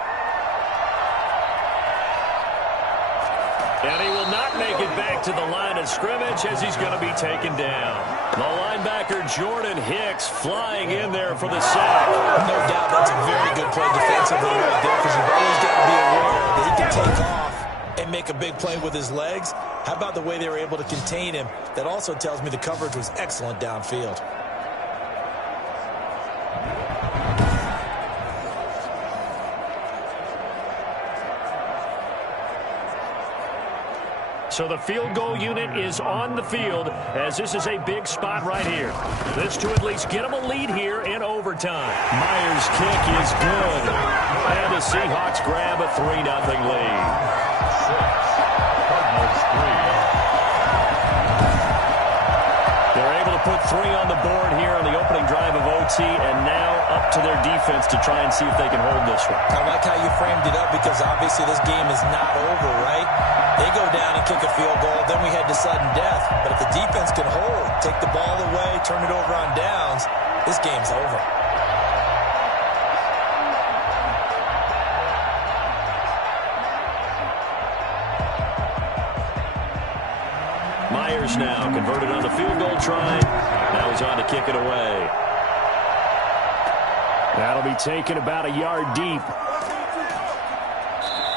And he will not make it back to the line of scrimmage as he's going to be taken down. The linebacker, Jordan Hicks, flying in there for the sack. No doubt that's a very good play defensively right there, because you've always got to be aware that he can take off and make a big play with his legs. How about the way they were able to contain him? That also tells me the coverage was excellent downfield. So the field goal unit is on the field as this is a big spot right here. This to at least get them a lead here in overtime. Myers' kick is good. And the Seahawks grab a 3-0 lead. They're able to put 3 on the board here on the opening drive of OT, and now up to their defense to try and see if they can hold this one. I like how you framed it up, because obviously this game is not over, right? They go down and kick a field goal, then we head to sudden death. But if the defense can hold, take the ball away, turn it over on downs, this game's over. Myers now converted on the field goal try. Now he's on to kick it away. That'll be taken about a yard deep.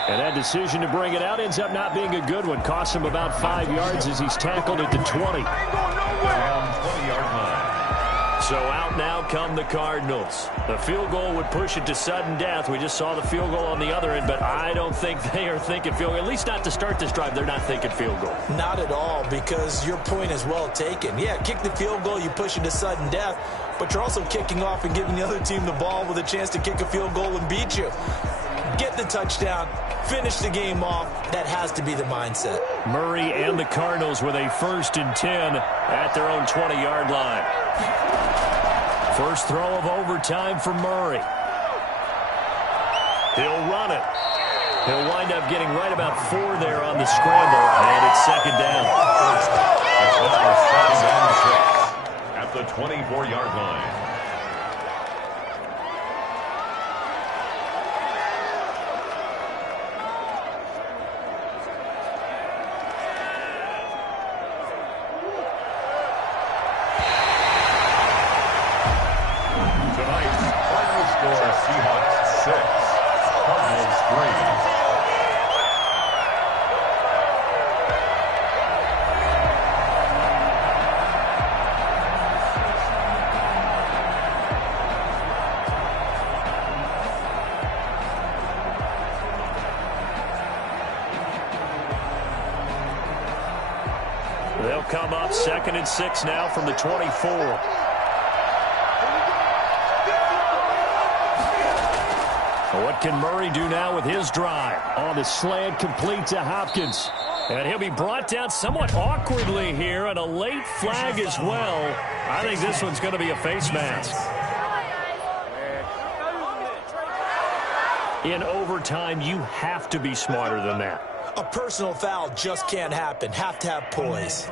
And that decision to bring it out ends up not being a good one. Costs him about 5 yards as he's tackled at the 20. Around 20-yard line. So out now come the Cardinals. The field goal would push it to sudden death. We just saw the field goal on the other end, but I don't think they are thinking field goal. At least not to start this drive. They're not thinking field goal. Not at all, because your point is well taken. Yeah, kick the field goal, you push it to sudden death, but you're also kicking off and giving the other team the ball with a chance to kick a field goal and beat you. Get the touchdown, finish the game off. That has to be the mindset. Murray and the Cardinals with a 1st and 10 at their own 20-yard line. First throw of overtime for Murray. He'll run it. He'll wind up getting right about 4 there on the scramble, and it's 2nd down. At the 24-yard line. Seahawks 6, Cardinals 3. They'll come up 2nd and 6 now from the 24. What can Murray do now with his drive? On the slant, complete to Hopkins. And he'll be brought down somewhat awkwardly here, and a late flag as well. I think this one's going to be a face mask. In overtime, you have to be smarter than that. A personal foul just can't happen. Have to have poise.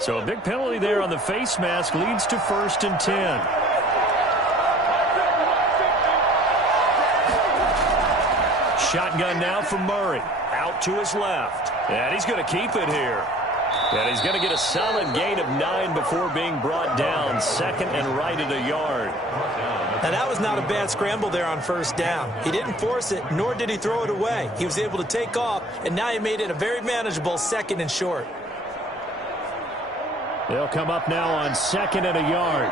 So a big penalty there on the face mask leads to 1st and 10. Shotgun now for Murray. Out to his left. And he's going to keep it here. And he's going to get a solid gain of 9 before being brought down. 2nd and right at a yard. Now, that was not a bad scramble there on 1st down. He didn't force it, nor did he throw it away. He was able to take off, and now he made it a very manageable 2nd and short. They'll come up now on 2nd and a yard.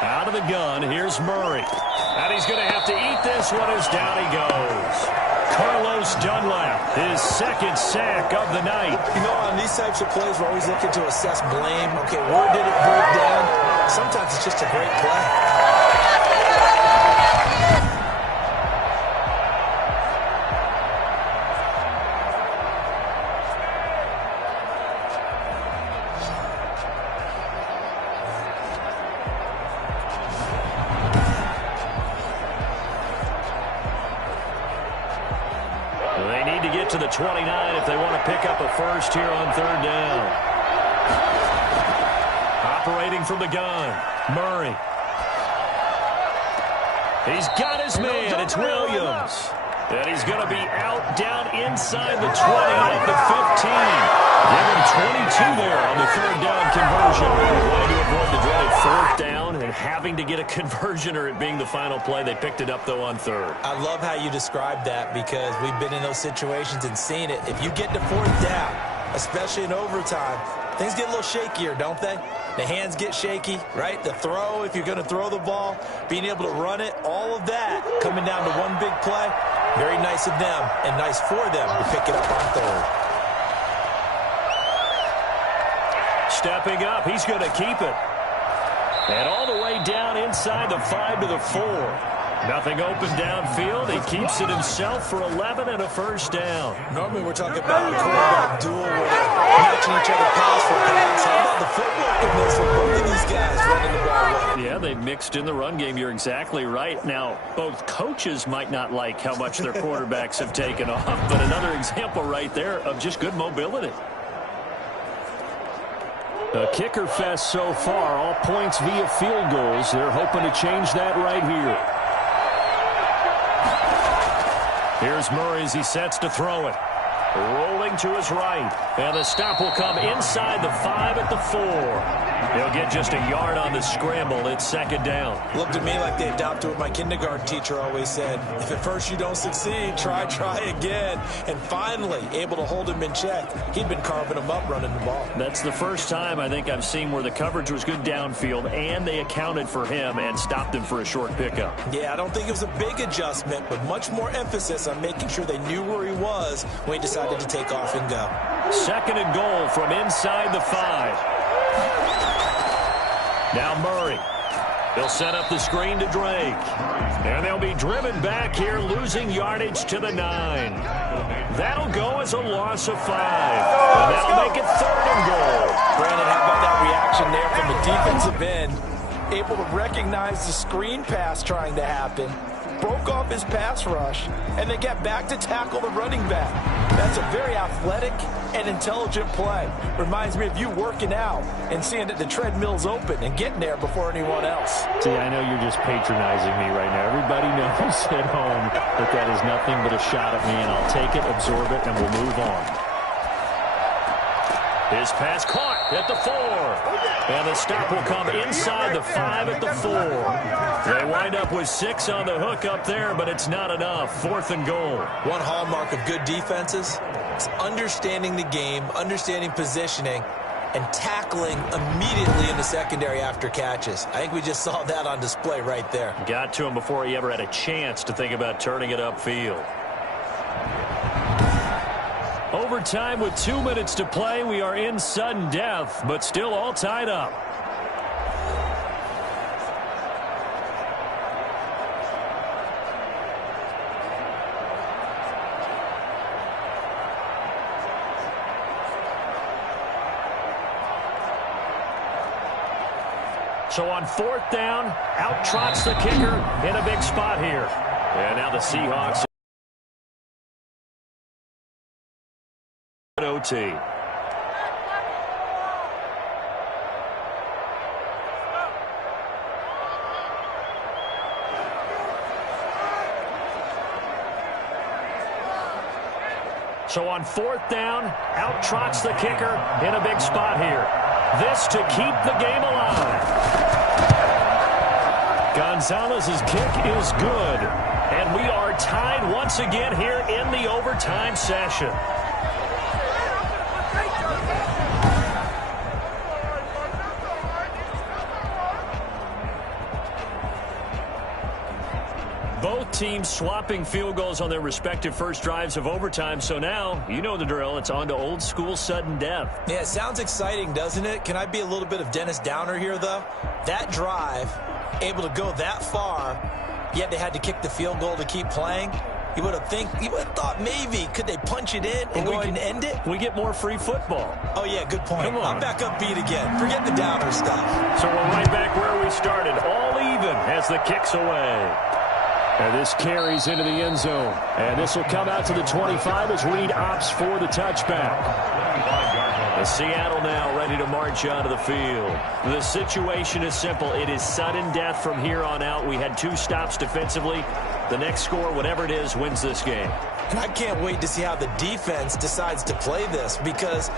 Out of the gun, here's Murray. And he's going to have to eat this one as down he goes. Carlos Dunlap, his 2nd sack of the night. You know, on these types of plays, we're always looking to assess blame. Okay, where did it break down? Sometimes it's just a great play. the 29 if they want to pick up a first here on third down. Operating from the gun, Murray. He's got his man. It's Williams. And he's going to be out down inside the 20 at the 15. Give him 22 there on the third down conversion. Wanting to avoid the dreaded fourth down and having to get a conversion or it being the final play. They picked it up, though, on third. I love how you described that because we've been in those situations and seen it. If you get to fourth down, especially in overtime, things get a little shakier, don't they? The hands get shaky, right? The throw, if you're going to throw the ball, being able to run it, all of that coming down to one big play. Very nice of them and nice for them to pick it up on third. Stepping up, he's going to keep it. And all the way down inside the 5 to the 4. Nothing open downfield. He keeps it himself for 11 and a first down. Normally we're talking about a quarterback duel where they're matching each other pass for pass. How about the footwork in this for both of these guys running the ball well? Yeah, they mixed in the run game. You're exactly right. Now, both coaches might not like how much their quarterbacks have taken off, but another example right there of just good mobility. A kicker fest so far, all points via field goals. They're hoping to change that right here. Here's Murray as he sets to throw it. Rolling to his right. And the stop will come inside the 5 at the 4. He'll get just a yard on the scramble. It's second down. Looked to me like they adopted what my kindergarten teacher always said. If at first you don't succeed, try again. And finally, able to hold him in check. He'd been carving him up running the ball. That's the first time I think I've seen where the coverage was good downfield and they accounted for him and stopped him for a short pickup. Yeah, I don't think it was a big adjustment, but much more emphasis on making sure they knew where he was when he decided to take off and go. Second and goal from inside the 5. Now Murray. He'll set up the screen to Drake. And they'll be driven back here, losing yardage to the 9. That'll go as a loss of 5. And that'll make it third and goal. Brandon, how about that reaction there from the defensive end? Able to recognize the screen pass trying to happen. Broke off his pass rush, and then get back to tackle the running back. That's a very athletic and intelligent play. Reminds me of you working out and seeing that the treadmill's open and getting there before anyone else. See, I know you're just patronizing me right now. Everybody knows at home that that is nothing but a shot at me, and I'll take it, absorb it, and we'll move on. His pass caught at the 4. And the stop will come inside the 5 at the 4. They wind up with 6 on the hook up there, but it's not enough. Fourth and goal. One hallmark of good defenses is understanding the game, understanding positioning, and tackling immediately in the secondary after catches. I think we just saw that on display right there. Got to him before he ever had a chance to think about turning it upfield. Overtime with 2 minutes to play. We are in sudden death, but still all tied up. So on fourth down, out trots the kicker in a big spot here. And now the Seahawks OT. So on fourth down, out trots the kicker in a big spot here. This to keep the game alive. Gonzalez's kick is good. And we are tied once again here in the overtime session. Both teams swapping field goals on their respective first drives of overtime. So now, you know the drill. It's on to old school sudden death. Yeah, it sounds exciting, doesn't it? Can I be a little bit of Dennis Downer here, though? That drive, able to go that far, yet they had to kick the field goal to keep playing. You would have thought maybe could they punch it in and go ahead and end it? We get more free football. Oh, yeah, good point. Come on. I'm back upbeat again. Forget the Downer stuff. So we're right back where we started. All even as the kick's away. And this carries into the end zone. And this will come out to the 25 as Reed opts for the touchback. The Seattle now ready to march onto the field. The situation is simple. It is sudden death from here on out. We had 2 stops defensively. The next score, whatever it is, wins this game. And I can't wait to see how the defense decides to play this, because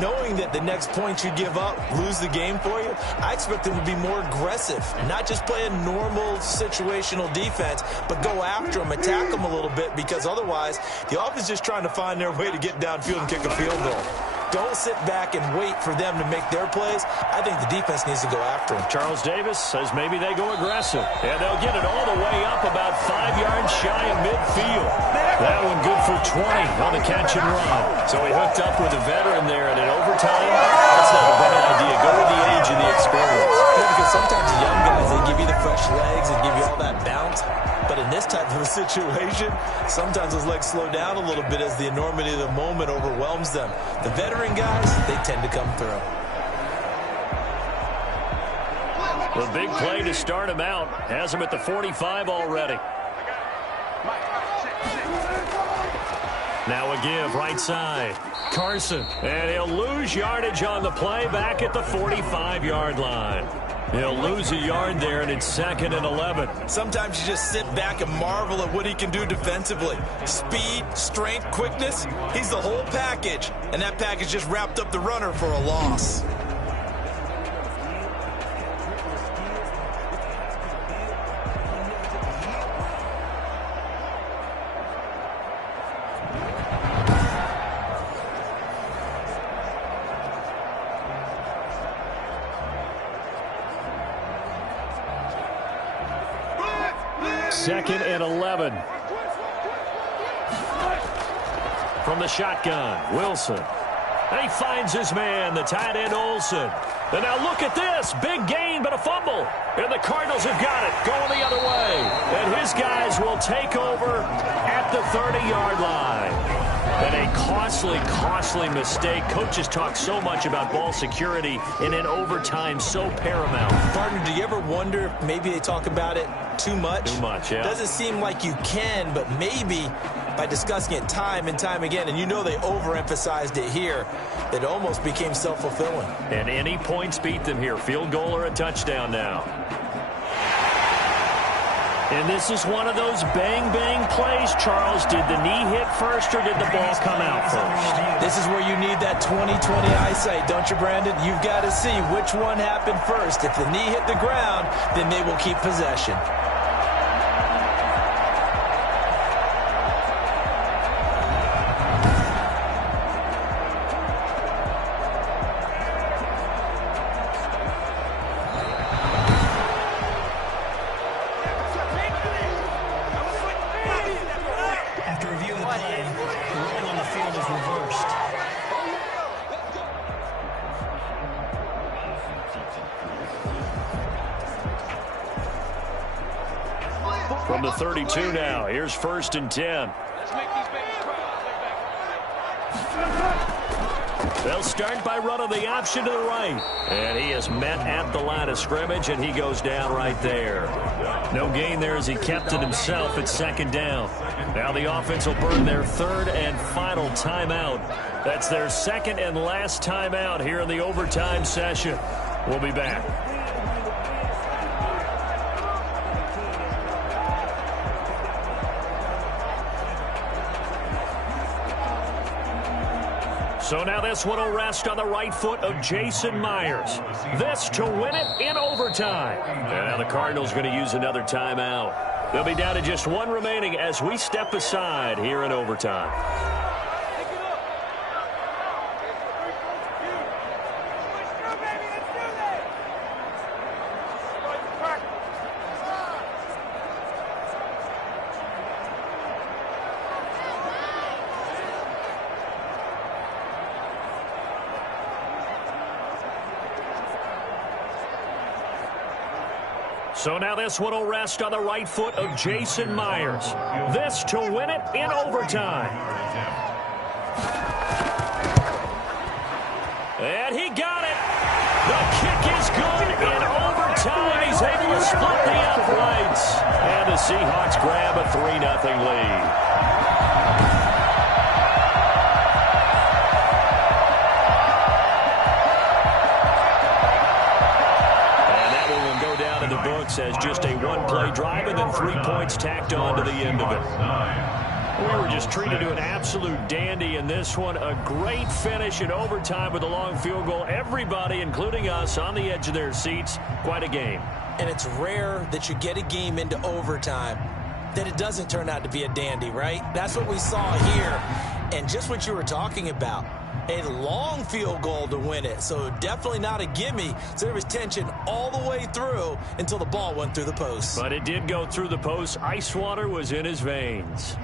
knowing that the next point you give up, lose the game for you, I expect them to be more aggressive, not just play a normal situational defense, but go after them, attack them a little bit, because otherwise the offense is just trying to find their way to get downfield and kick a field goal. Don't sit back and wait for them to make their plays. I think the defense needs to go after them. Charles Davis says maybe they go aggressive. And they'll get it all the way up about 5 yards shy of midfield. That one good for 20 on the catch and run. So he hooked up with a veteran there, and in overtime, that's not a bad idea. Go with the age and the experience. Yeah, because sometimes the young guys, they give you the fresh legs and give you all that bounce. But in this type of a situation, sometimes those legs slow down a little bit as the enormity of the moment overwhelms them. The veteran guys, they tend to come through. The big play to start him out has him at the 45 already. Now a give right side. Carson, and he'll lose yardage on the play back at the 45-yard line. He'll lose a yard there, and it's 2nd and 11. Sometimes you just sit back and marvel at what he can do defensively. Speed, strength, quickness, he's the whole package. And that package just wrapped up the runner for a loss. Second and 11. From the shotgun, Wilson. And he finds his man, the tight end Olsen. And now look at this. Big gain, but a fumble. And the Cardinals have got it, going the other way. And his guys will take over at the 30-yard line. And a costly mistake. Coaches talk so much about ball security, and in overtime, so paramount. Partner, do you ever wonder if maybe they talk about it too much? Too much, yeah. Doesn't seem like you can, but maybe by discussing it time and time again, and you know they overemphasized it here, it almost became self-fulfilling. And any points beat them here. Field goal or a touchdown now. And this is one of those bang-bang plays, Charles. Did the knee hit first or did the ball come out first? This is where you need that 20-20 eyesight, don't you, Brandon? You've got to see which one happened first. If the knee hit the ground, then they will keep possession. From the 32 now, here's 1st and 10. They'll start by running the option to the right. And he is met at the line of scrimmage, and he goes down right there. No gain there as he kept it himself at 2nd down. Now the offense will burn their 3rd and final timeout. That's their 2nd and last timeout here in the overtime session. We'll be back. So now this one will rest on the right foot of Jason Myers. This to win it in overtime. And now the Cardinals going to use another timeout. They'll be down to just one remaining as we step aside here in overtime. So now this one will rest on the right foot of Jason Myers. This to win it in overtime. And he got it. The kick is good in overtime. He's able to split the uprights. And the Seahawks grab a 3-0 lead. As just a one-play drive and then 3 points tacked on to the end of it. We were just treated to an absolute dandy in this one. A great finish in overtime with a long field goal. Everybody, including us, on the edge of their seats. Quite a game. And it's rare that you get a game into overtime that it doesn't turn out to be a dandy, right? That's what we saw here. And just what you were talking about. A long field goal to win it, so definitely not a gimme. So there was tension all the way through until the ball went through the post. But it did go through the post. Ice water was in his veins.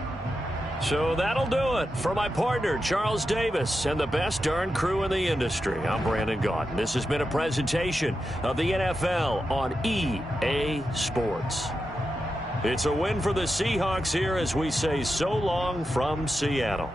So that'll do it. For my partner, Charles Davis, and the best darn crew in the industry, I'm Brandon Gaudin. This has been a presentation of the NFL on EA Sports. It's a win for the Seahawks here as we say so long from Seattle.